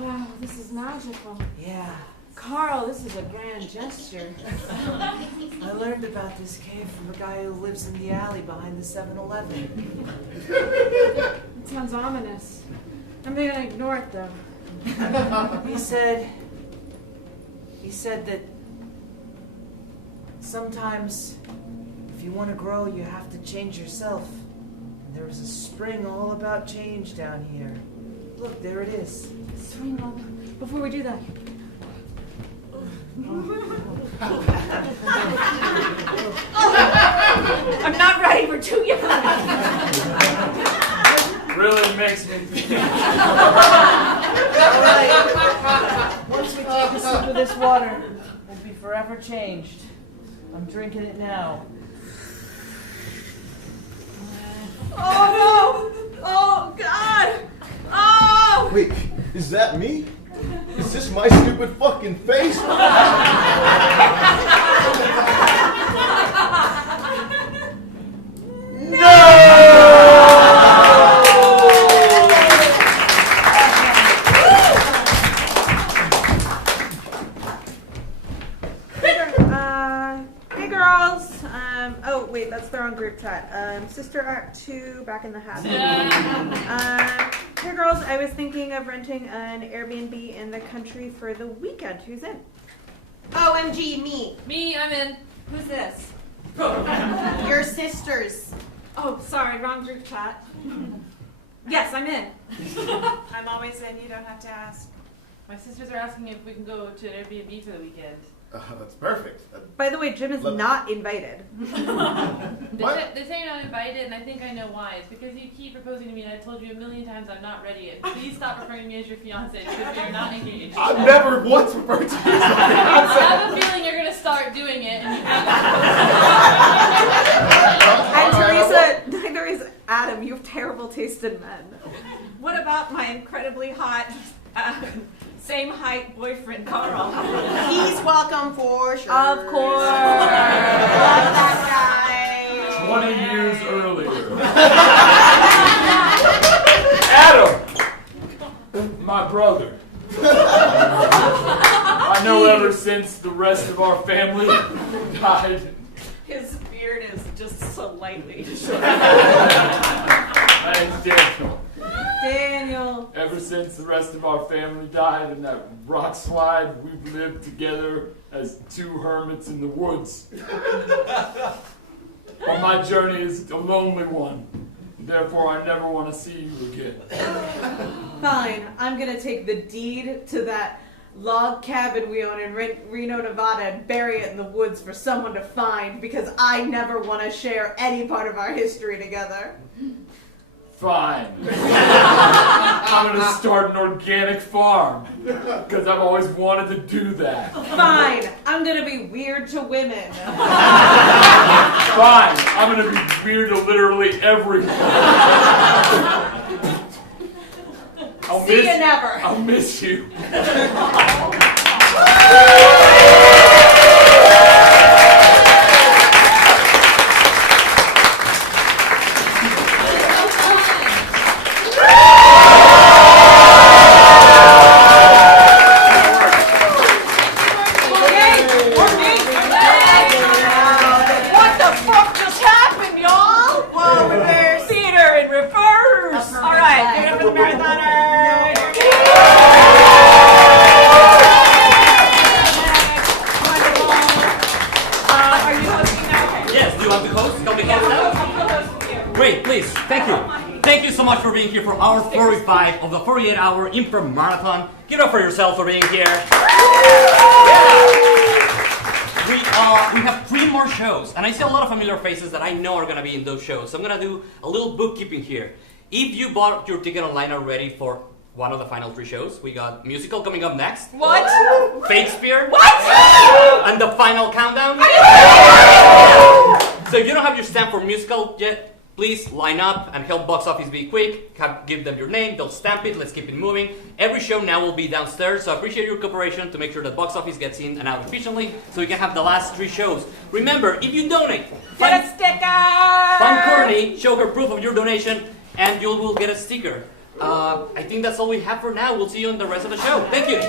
Wow, this is magical. Yeah. Carl, this is a grand gesture. I learned about this cave from a guy who lives in the alley behind the 7-Eleven. It sounds ominous. I'm gonna ignore it though. He said that sometimes if you want to grow, you have to change yourself. And there was a spring all about change down here. Look, there it is. Swing over. Before we do that. I'm not ready, we're too young. Really makes me think. Alright. Once we take a sip of this water, we'll be forever changed. I'm drinking it now. Oh no! Oh God! Oh! Wait, is that me? Is this my stupid fucking face? Hey girls. Oh wait, that's the wrong group chat. Sister Act 2 back in the habit. Hey girls, I was thinking of renting an Airbnb in the country for the weekend. Who's in? OMG, me. Me, I'm in. Who's this? Your sisters. Oh, sorry, wrong group chat. Yes, I'm in. I'm always in, you don't have to ask. My sisters are asking if we can go to an Airbnb for the weekend. That's perfect. By the way, Jim is not invited. They say you're not invited, and I think I know why. It's because you keep proposing to me, and I've told you a million times I'm not ready yet. Please stop referring to me as your fiance because we are not engaged. I've never once referred to you as my fiance. I have a feeling you're gonna start doing it, and you And Teresa, Adam, you have terrible taste in men. What about my incredibly hot, same height boyfriend, Carl? He's welcome for sure. Of course. Love that guy. 20 years earlier. Adam! My brother. I know ever since the rest of our family died. His beard is just so lightly. My name's Daniel. Daniel. Ever since the rest of our family died in that rock slide, we've lived together as two hermits in the woods. But my journey is a lonely one. Therefore, I never want to see you again. Fine, I'm gonna take the deed to that log cabin we own in Reno, Nevada and bury it in the woods for someone to find because I never want to share any part of our history together. Fine. I'm gonna start an organic farm because I've always wanted to do that. Fine, I'm gonna be weird to women. Fine, I'm gonna be weird to literally everyone. See you never. I'll miss you. What the fuck just happened, y'all? Whoa, reverse. Theater in reverse. All right, give it up for the marathoners. Are you hosting now? Okay. Yes, do you want to host? Can we host now? Great, please. Thank you. Thank you so much for being here for hour 45 of the 48-hour Improv Marathon. Give it up for yourself for being here. We have 3 more shows, and I see a lot of familiar faces that I know are going to be in those shows. So I'm going to do a little bookkeeping here. If you bought your ticket online already for one of the final 3 shows, we got musical coming up next. What? Shakespeare. What? And the final countdown. So if you don't have your stamp for musical yet, please line up and help box office be quick. Give them your name, they'll stamp it, let's keep it moving. Every show now will be downstairs, so I appreciate your cooperation to make sure that box office gets in and out efficiently so we can have the last 3 shows. Remember, if you donate, Get a sticker! find Courtney, show her proof of your donation, and you will get a sticker. I think that's all we have for now. We'll see you in the rest of the show. Thank you.